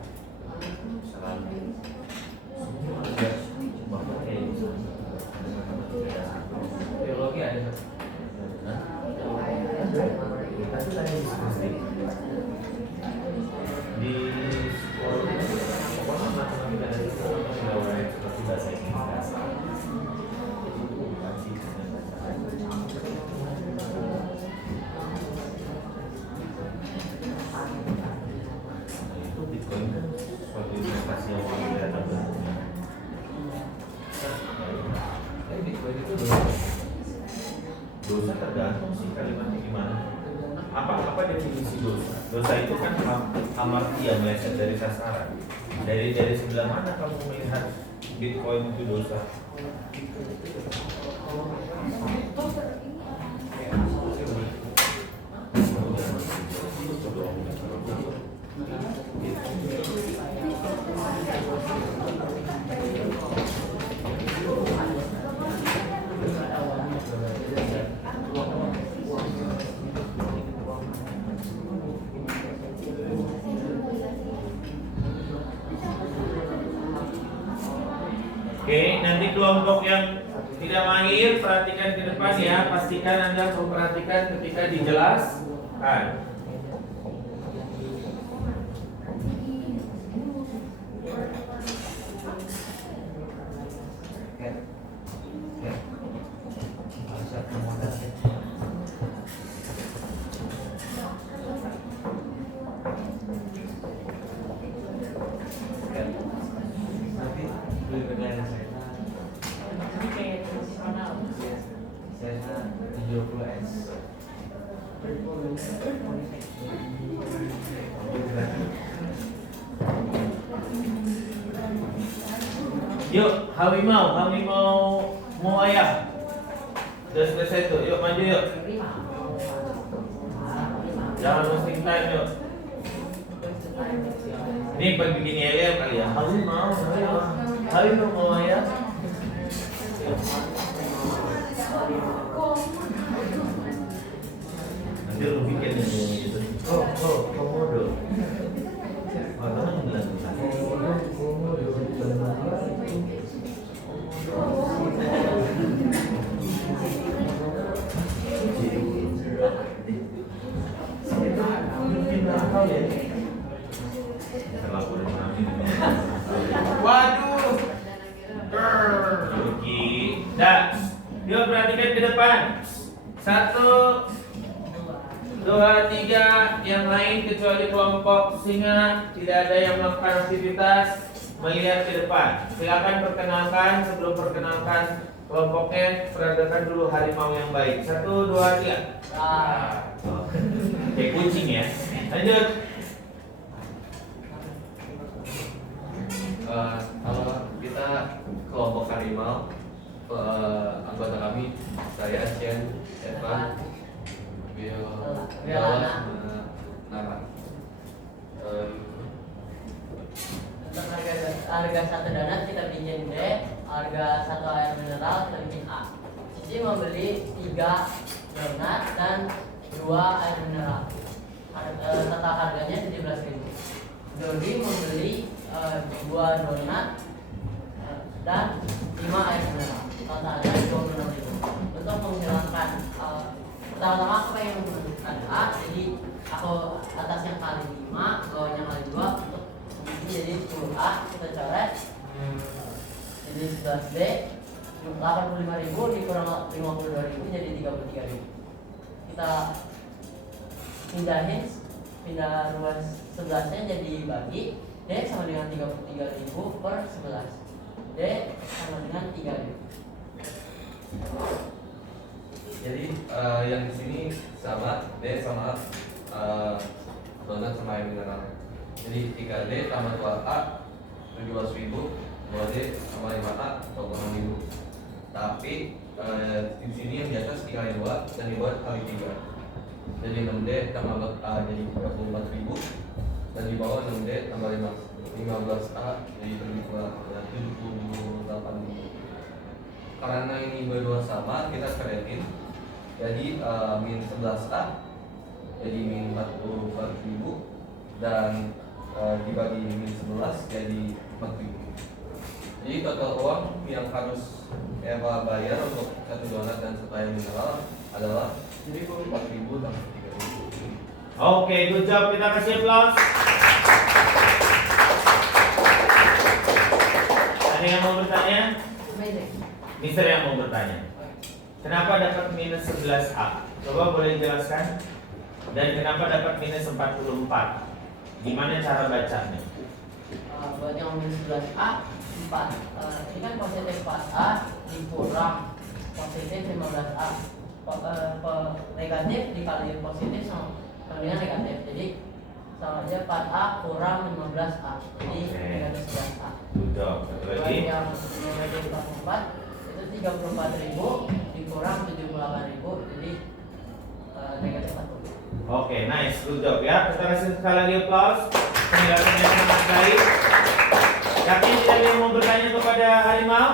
selalu semua ada bapak kayak di sana ada matematika dasar biologi ada. tapi tanya diskusi di sekolah pokoknya matematika dasar itu pegawai seperti bahasa Inggris dasar itu bukan sih itu Bitcoin kan suatu investasi yang kelihatan bentuknya. Tapi Bitcoin itu dosa tergantung sih kalimatnya gimana. Apa definisi dosa? Dosa itu kan hamartia meleset dari sasaran. Dari sebelah mana kamu melihat Bitcoin itu dosa? Oke, nanti kelompok yang tidak mahir perhatikan ke depan ya. Pastikan Anda memperhatikan ketika dijelaskan. Yuk, Hawi mau ayah. Sudah selesai tuh, yuk maju yuk. Jangan wasting time yuk. Ini pagi gini ayah kali ya. Hawi mau ayah. Nanti lu bikin yang gitu. Komodo. Orang yang bilang komodo. Waduh. Oke. Dah. Yuk perhatikan ke depan. 1, 2, 3. Yang lain kecuali kelompok singa tidak ada yang melakukan aktivitas melihat ke depan. Silakan perkenalkan. Sebelum perkenalkan kelompoknya, peragakan dulu harimau yang baik. 1, 2, 3. Kayak kucing ya. Lanjut. Halo, kita kelompok harimau. Anggota kami, saya Chen, Evan, Bella, Nara. Untuk harga satu donat kita bikin D, harga satu air mineral kita bikin A. Cici membeli 3 donat dan 2 air mineral. Total harganya 17.000. Dodi membeli 2 donat dan 5 air mineral. Totalnya 26.000. Untuk menghilangkan pertama-tama aku pengen menentukan A, jadi aku atas yang kali 5, bawahnya kali 2 untuk jadi 10A kita coret. Jadi 11D 85.000 dikurang 52.000 jadi 33.000. Kita pindah ruas 11-nya jadi bagi. D sama dengan 33.000 per 11. D sama dengan 3.000. Jadi yang di sini sama D sama donat sama air mineral. Jadi 3D tambah 2A 17.000, 2D sama 5A 26.000. Tapi di sini yang di atas dikali 2 dan di bawah kali 3. Jadi 6D tambah 4A jadi 34.000 dan di bawah 6D tambah 15A jadi 78.000. Karena ini berdua sama, kita coretin. Jadi min 11A jadi min 44.000 dan dibagi min 11 jadi 4.000. Jadi total uang yang harus Eva bayar untuk satu donat dan satu air mineral adalah 74.000 dan 3.000. Oke, good job. Kita kasih aplaus. Ada yang mau bertanya? Mister yang mau bertanya. Kenapa dapat minus 11A? Coba boleh jelaskan? Dan kenapa dapat minus 44? Gimana cara bacanya? Buat yang minus 11A 4. Ini kan positif 4A dikurang positif 15A. Negatif dikali positif sama dengan negatif. Jadi sama aja 4A kurang 15A. Jadi negatif 11A. Good job. Satu Buat lagi. yang negatif 44 itu 34.000 dikurang 78.000 jadi negatif 1. Oke, nice, good job ya. Kita kasih sekali lagi aplaus. Penjelasannya sangat baik. Yakin tidak ada yang mau bertanya kepada harimau?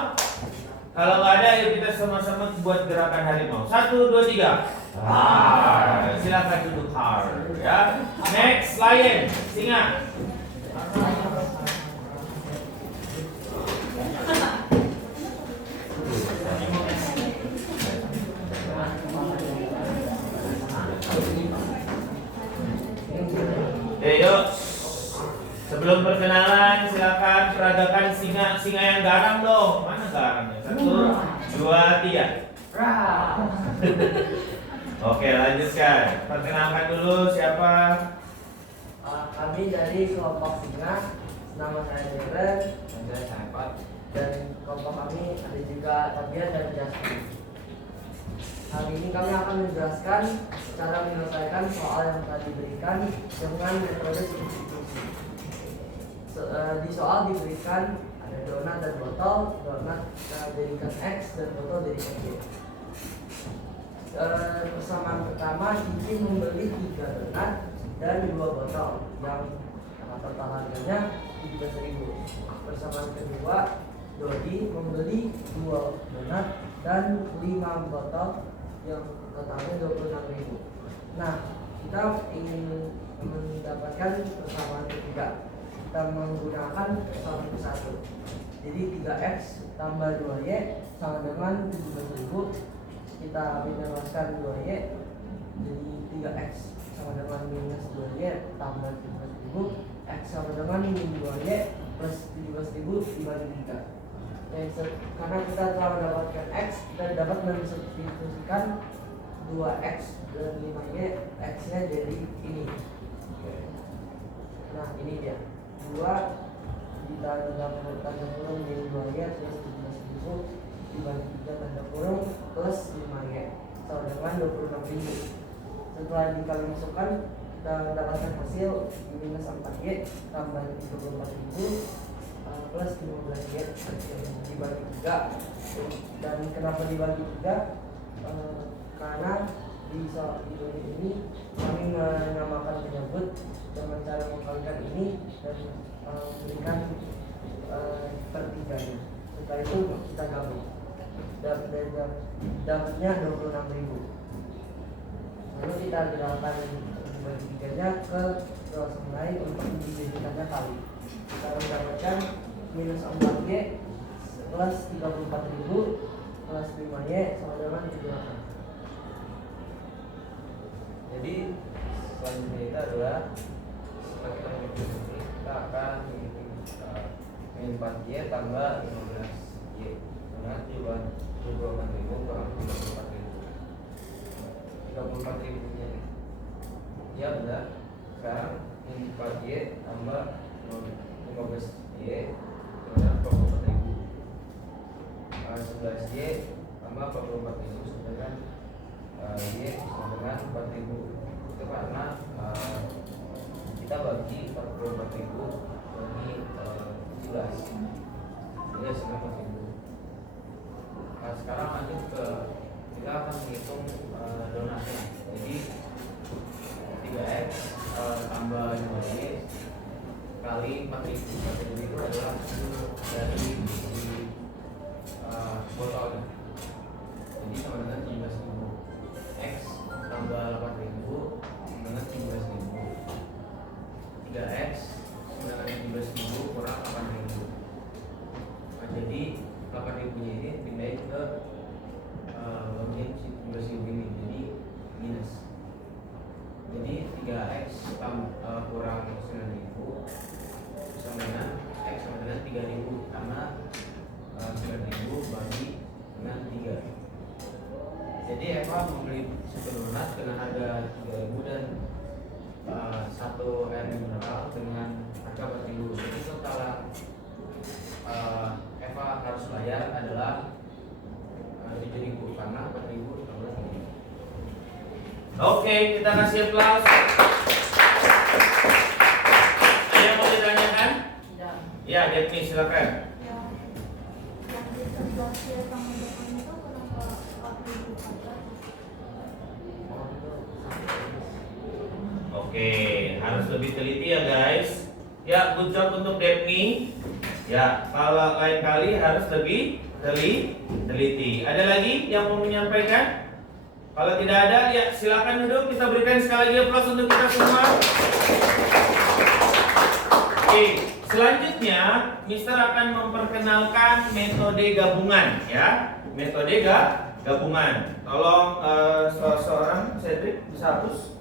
Kalau nggak ada, yuk kita sama-sama buat gerakan harimau. 1, 2, 3. Silakan duduk hard ya. Next, lion, singa. Yuk. Sebelum perkenalan, silakan peragakan singa yang garang dong. Mana garangnya? 1, 2, 3. Oke, lanjutkan. Perkenalkan dulu siapa? Kami dari kelompok singa. Nama saya Darren. Dan saya Syafat. Dan kelompok kami ada juga Tabian dan Jasmine. Hari ini kami akan menjelaskan cara menyelesaikan soal yang telah diberikan dengan metode substitusi. Di soal diberikan ada donat dan botol, donat jadikan X dan botol jadikan Y. Persamaan pertama, Cici membeli 3 donat dan 2 botol yang total harganya 17.000. Persamaan kedua, Dodi membeli 2 donat dan 5 botol yang totalnya 26.000. Nah, kita ingin mendapatkan persamaan ketiga. Kita menggunakan persamaan ke 1. Jadi 3x tambah 2y sama dengan 17.000. Kita minuskan 2y jadi 3x sama dengan minus 2y tambah 17.000. X sama dengan min 2y plus 17.000 dibagi 3. Karena kita telah mendapatkan X, kita dapat mensubstitusikan 2x dan 5y, x-nya jadi ini. Nah, ini dia. 2 ditanda kurung jadi 2y plus 17.000 dibagi 3 tanda kurung plus 5y sama dengan 26.000. Setelah dikali masukkan, kita mendapatkan hasil minus 4y tambah 34.000 plus 15y dibagi 3. Dan kenapa dibagi 3? Karena di soal ini kami menamakan penyebut dengan cara mengkalikan ini dan memberikan pertiganya. Setelah itu kita gabung, dapatnya 26.000. Lalu kita gerakan dibagi tiganya ke kelas lain untuk dijadikannya kali. Kita mendapatkan minus 4y plus 34.000 plus 5y sama dengan 78. Jadi selanjutnya itu adalah setelah kita menghitung ini, kita akan menghitung min 4y tambah 15y dengan 24.000 kurang 34.000 nya. Ya benar. Sekarang min 4y tambah 15y dengan 24.000. 11y tambah 44.000 sama dengan y sama dengan 4.000. Itu karena kita bagi 44.000 bagi 17 jadi hasilnya 4.000. Nah, sekarang lanjut ke kita akan menghitung donatnya. Jadi 3x tambah 5y kali 4.000. 4.000 itu adalah hasil dari botolnya. Jadi sama dengan 17.000. X tambah 8.000 sama dengan 17.000. 3x sama dengan 17.000 kurang 8.000. Nah, jadi 8.000 nya ini pindahin ke bagian 17.000 ini, jadi minus. Jadi 3x kurang 9.000 sama dengan x sama dengan 3.000 karena 9.000 bagi dengan 3. Jadi Eva membeli satu donat dengan harga 3.000 dan satu air mineral dengan harga 4.000. Jadi total Eva harus bayar adalah 7.000 karena 4.000 ditambah 3.000. Oke, kita kasih aplaus. Ada yang mau ditanyakan? Tidak. Ya, Jepni silakan. Oke, harus lebih teliti ya guys. Ya, good job untuk Depni. Ya, kalau lain kali harus lebih teliti. Ada lagi yang mau menyampaikan? Kalau tidak ada, ya silakan duduk. Kita berikan sekali lagi aplaus untuk kita semua. Oke, selanjutnya Mister akan memperkenalkan metode gabungan ya. Metode gabungan. Tolong seorang Cedric bisa hapus.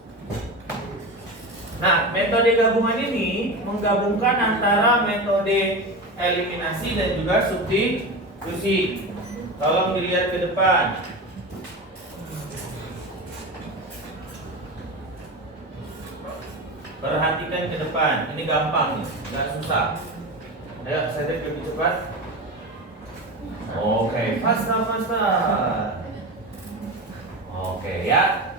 Nah, metode gabungan ini menggabungkan antara metode eliminasi dan juga substitusi. Tolong dilihat ke depan. Perhatikan ke depan. Ini gampang nih, nggak susah. Ayo, Cedric lebih cepat. Oke, faster. Oke ya.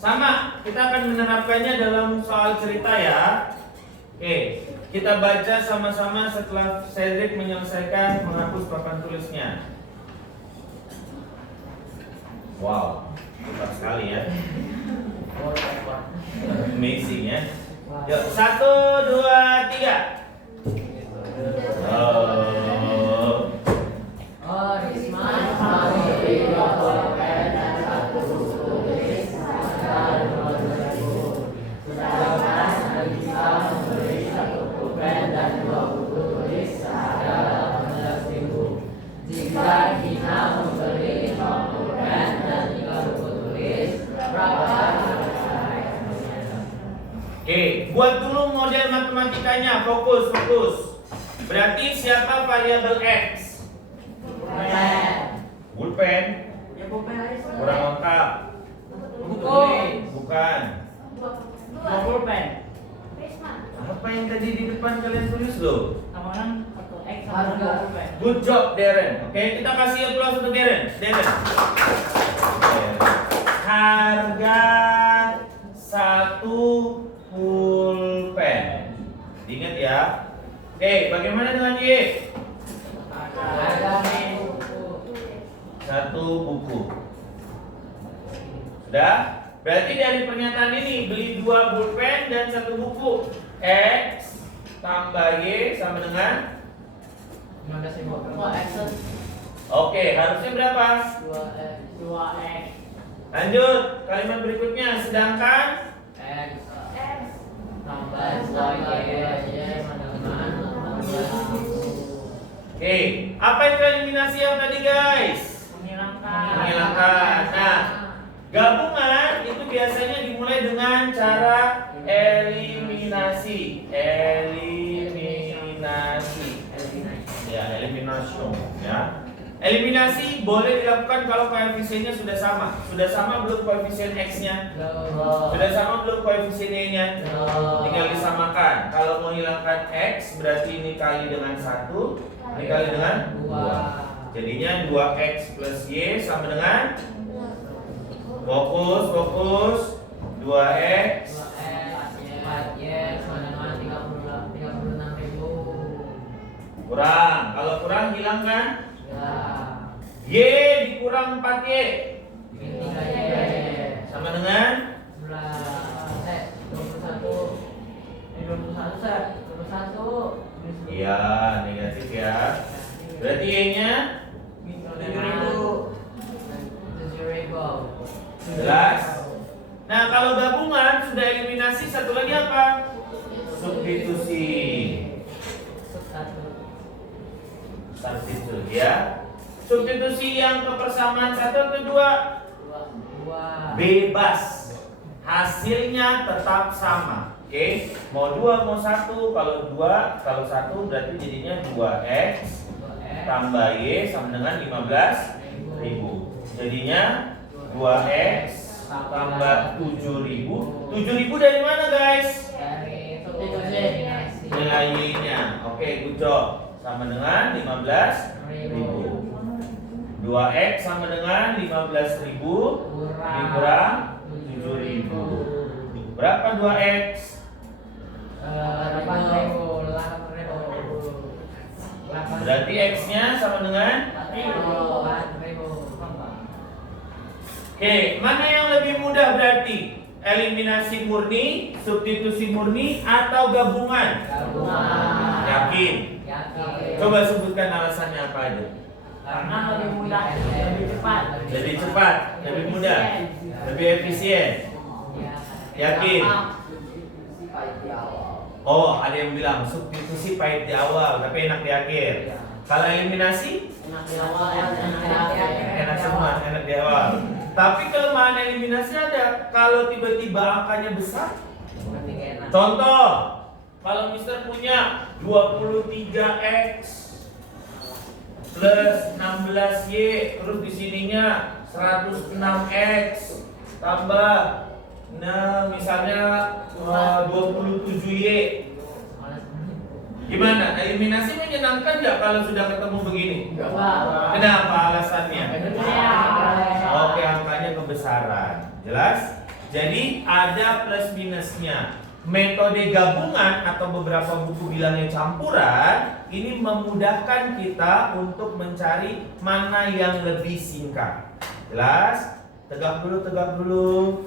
Sama, kita akan menerapkannya dalam soal cerita ya. Oke, kita baca sama-sama setelah Cedric menyelesaikan menghapus papan tulisnya. Wow, cepat sekali ya. Amazing ya. Yuk, 1, 2, 3. Oke, buat dulu model matematikanya, fokus. Berarti siapa variabel X? Pulpen. Ya pulpen aja. Kurang lengkap. Buku. Bukan. Dua pulpen. Apa yang tadi di depan kalian tulis loh? Tamanan atau X sama Harga. dua pulpen. Good job, Darren. Oke, kita kasih aplaus untuk Darren. Harga satu pulpen. Ingat ya. Oke, bagaimana dengan Y? Harga Satu buku. Sudah? Berarti dari pernyataan ini beli 2 pulpen dan 1 buku. X tambah Y sama dengan 15.000. Oke, harusnya berapa? 2X. Lanjut, kalimat berikutnya. Sedangkan X tambah 2Y sama dengan 15. oke, apa itu eliminasi yang tadi guys? Menghilangkan. Nah, gabungan itu biasanya dimulai dengan cara eliminasi. Ya, elimination ya. Eliminasi boleh dilakukan kalau koefisiennya sudah sama. Sudah sama belum koefisien X-nya? Sudah sama belum koefisien Y-nya? Tinggal disamakan. Kalau mau hilangkan X berarti ini kali dengan 1, ini kali dengan 2. Jadinya 2X plus Y sama dengan fokus 2X 4Y sama dengan 36.000. kurang. Kalau kurang hilangkan Y dikurang 4Y sama dengan 21. iya negatif ya. Berarti Y-nya 7.000. jelas. Nah, kalau gabungan sudah eliminasi, satu lagi apa? Substitusi. Substitusi ya. Substitusi yang ke persamaan 1 atau 2? Bebas. Hasilnya tetap sama. Oke, mau 2 mau 1. Kalau 2, kalau 1 berarti jadinya 2X tambah Y sama dengan 15.000. Jadinya 2X tambah 7.000. 7.000 dari mana guys? Dari substitusi. Nilai Y-nya. Oke, good job. Sama dengan 15.000. 2X sama dengan 15.000 dikurang 7.000. Berapa 2X? 8.000. Berarti X-nya sama dengan? Oke, mana yang lebih mudah berarti? Eliminasi murni, substitusi murni, atau gabungan? Gabungan. Yakin? Yakin. Coba sebutkan alasannya apa aja. Karena lebih mudah, lebih cepat. Lebih cepat, lebih mudah, lebih efisien. Yakin? Oh, ada yang bilang substitusi pahit di awal, tapi enak di akhir. Kalau eliminasi? Enak di awal, enak di akhir. Enak semua, enak di awal. Tapi kelemahan eliminasi ada. Kalau tiba-tiba angkanya besar. Contoh, kalau Mister punya 23X plus 16Y, terus di sininya 106X tambah misalnya 27Y. Gimana? Eliminasi menyenangkan nggak kalau sudah ketemu begini? Kenapa alasannya? Oke, angkanya kebesaran. Jelas? Jadi ada plus minusnya. Metode gabungan atau beberapa buku bilangnya campuran ini memudahkan kita untuk mencari mana yang lebih singkat. Jelas? Tegak dulu.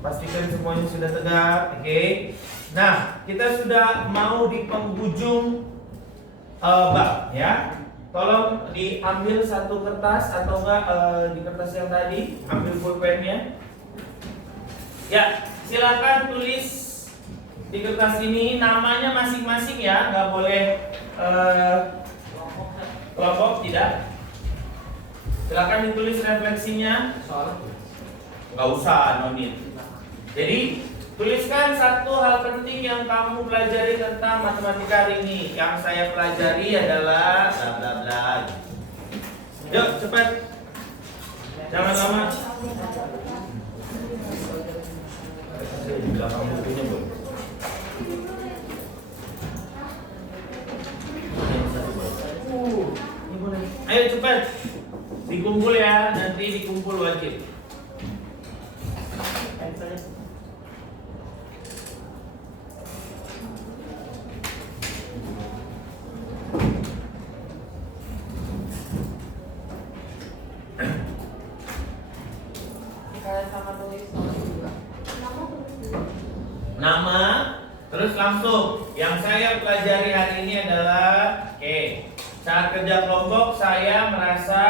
Pastikan semuanya sudah tegak, oke? Nah, kita sudah mau di penghujung bab, ya. Tolong diambil satu kertas atau enggak di kertas yang tadi, ambil pulpennya. Ya, silakan tulis di kertas ini namanya masing-masing ya, nggak boleh kelompok, tidak. Silakan ditulis refleksinya. Nggak usah, no need. Jadi tuliskan satu hal penting yang kamu pelajari tentang matematika hari ini. Yang saya pelajari adalah bla bla bla. Yuk cepat, jangan lama. Ayo cepat. Dikumpul ya, nanti dikumpul wajib. Kalian sama tulis nomor 2. Nama, terus langsung. Yang saya pelajari hari ini adalah saat kerja kelompok saya merasa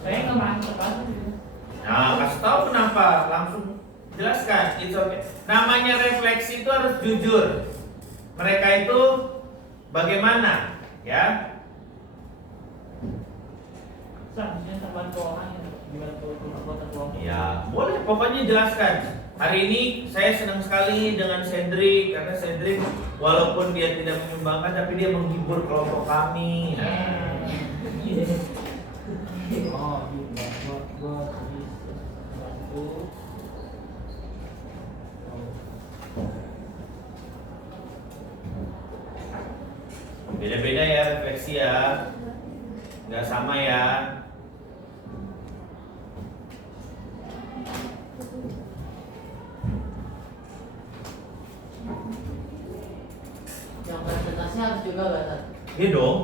saya nggak mantep kan? nah, kasih tahu kenapa, langsung jelaskan. It's okay. Namanya refleksi itu harus jujur. Mereka itu bagaimana, ya? Seharusnya tambahan keuangan ya, gimana anggota keuangan? Ya, boleh. Pokoknya jelaskan. Hari ini saya senang sekali dengan Cedric karena Cedric walaupun dia tidak menyumbangkan tapi dia menghibur kelompok kami. Nah, Oh, gua bisa bantu. beda-beda ya refleksi ya, nggak sama ya. Yang presentasinya harus juga bahasa. Iya dong.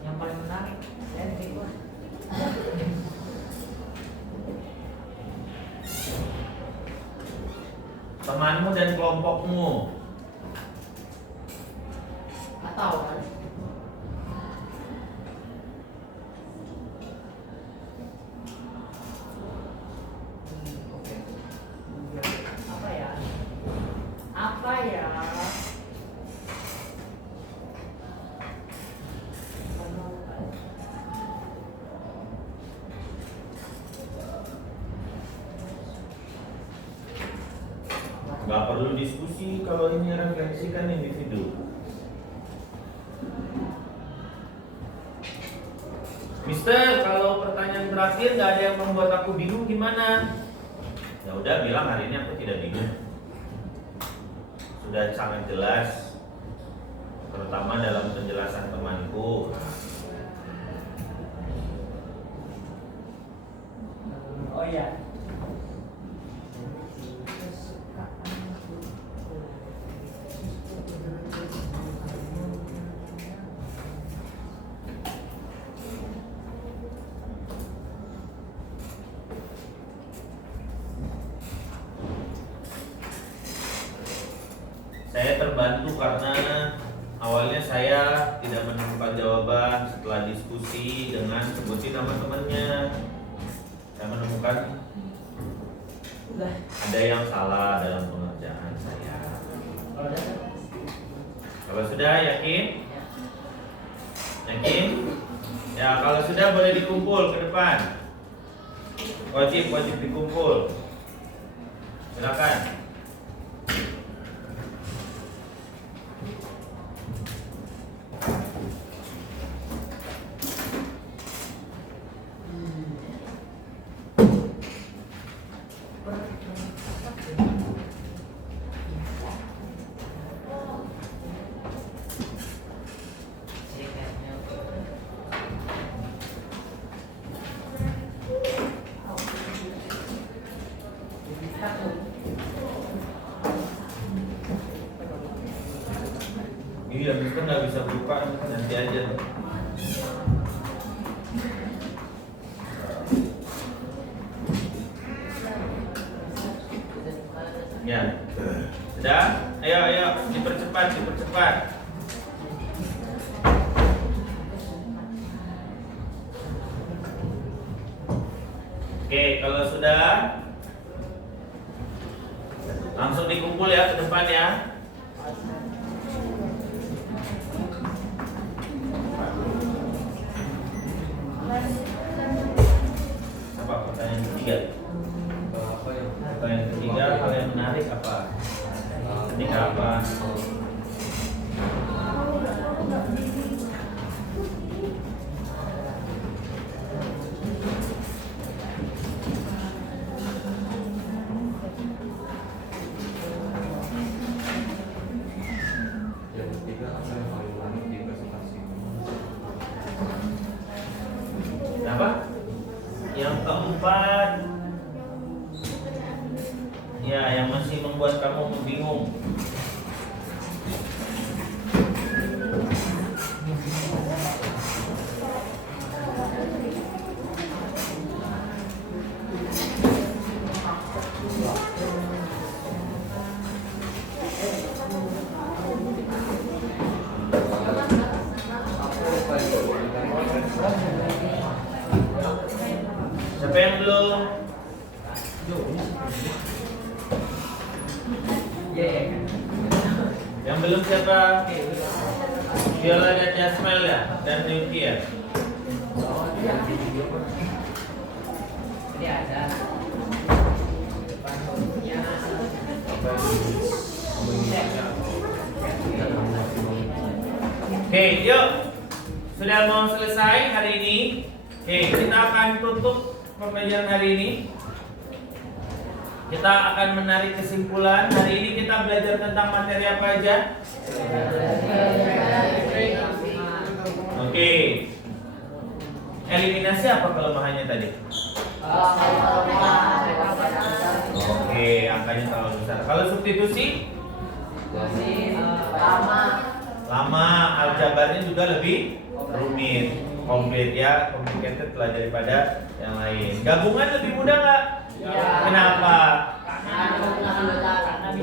Yang paling menarik, saya gua. Temanmu dan kelompokmu. Atau kan? Oke. Apa ya? Apa ya? Nggak perlu diskusi kalau ini refleksikan individu. Mister, kalau pertanyaan terakhir nggak ada yang membuat aku bingung gimana? Ya udah bilang hari ini aku tidak bingung. Sudah sangat jelas, terutama dalam penjelasan temanku. Oh iya. Saya terbantu karena awalnya saya tidak menemukan jawaban. Setelah diskusi dengan sebutin nama temannya, saya menemukan ada yang salah dalam pengerjaan saya. Kalau sudah yakin? Yakin? Ya, kalau sudah boleh dikumpul ke depan. Wajib dikumpul. Silakan. Iya, Mister nggak bisa buka, nanti aja. Ya, sudah? Ayo, dipercepat. Oke, kalau sudah, langsung dikumpul ya ke depan ya. Apa pertanyaan ketiga? Apa ya? Pertanyaan ketiga, hal yang menarik apa? Ketika apa? cepat. Ya, yang masih membuat kamu bingung. Siapa yang belum? Yang belum siapa? Viola dan Jasmel ya? Dan Yuki ya? Ini ada. Oke, yuk. Sudah mau selesai hari ini. Oke, kita akan tutup pembelajaran hari ini. Kita akan menarik kesimpulan. Hari ini kita belajar tentang materi apa aja? Oke. Eliminasi apa kelemahannya tadi? Oke, angkanya terlalu besar. Kalau substitusi? Lama. Aljabarnya juga lebih rumit. Komplit ya, complicated lah daripada yang lain. Gabungan lebih mudah nggak? Kenapa?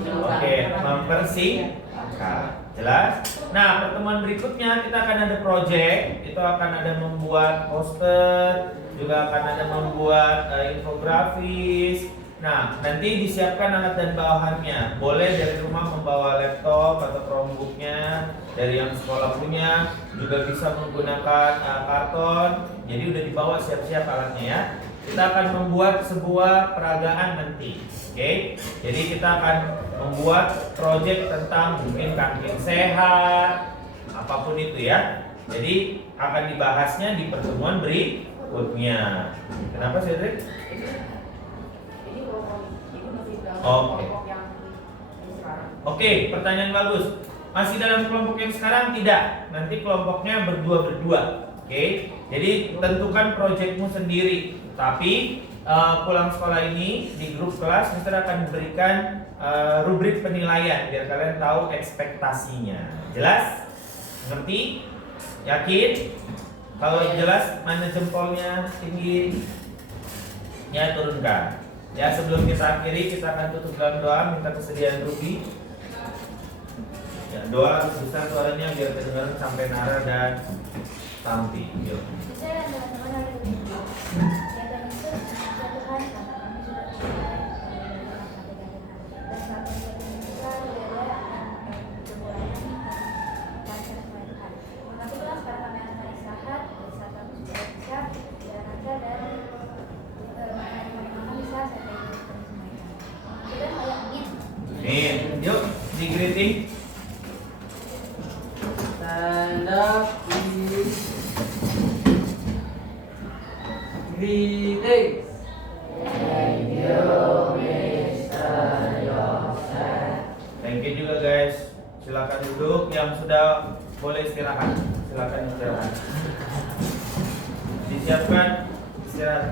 Oke, mempersingkat. Jelas? Nah, pertemuan berikutnya kita akan ada project. Itu akan ada membuat poster, juga akan ada membuat infografis. Nah, nanti disiapkan alat dan bahannya. Boleh dari rumah membawa laptop atau Chromebooknya. Dari yang sekolah punya juga bisa menggunakan karton. Jadi udah dibawa siap-siap alatnya ya. Kita akan membuat sebuah peragaan nanti. Oke. Jadi kita akan membuat project tentang mungkin kantin sehat, apapun itu ya. Jadi akan dibahasnya di pertemuan berikutnya. Kenapa Cedric? Oke, pertanyaan bagus. Masih dalam kelompok yang sekarang? Tidak. Nanti kelompoknya berdua-berdua. Oke. Jadi tentukan proyekmu sendiri. Tapi pulang sekolah ini di grup kelas Mister akan memberikan rubrik penilaian biar kalian tahu ekspektasinya. Jelas? Ngerti? Yakin? Kalau jelas mana jempolnya tinggi? Ya turunkan. Ya sebelum kita akhiri kita akan tutup dalam doa minta kesediaan Ruby. Ya doa harus besar suaranya biar kedengaran sampai Nara dan Tampi. Yuk. Amin. Yuk, di greeting. Stand up, please. Greetings. Thank you juga guys. Silakan duduk. Yang sudah boleh istirahat. Silakan istirahat. Disiapkan istirahat.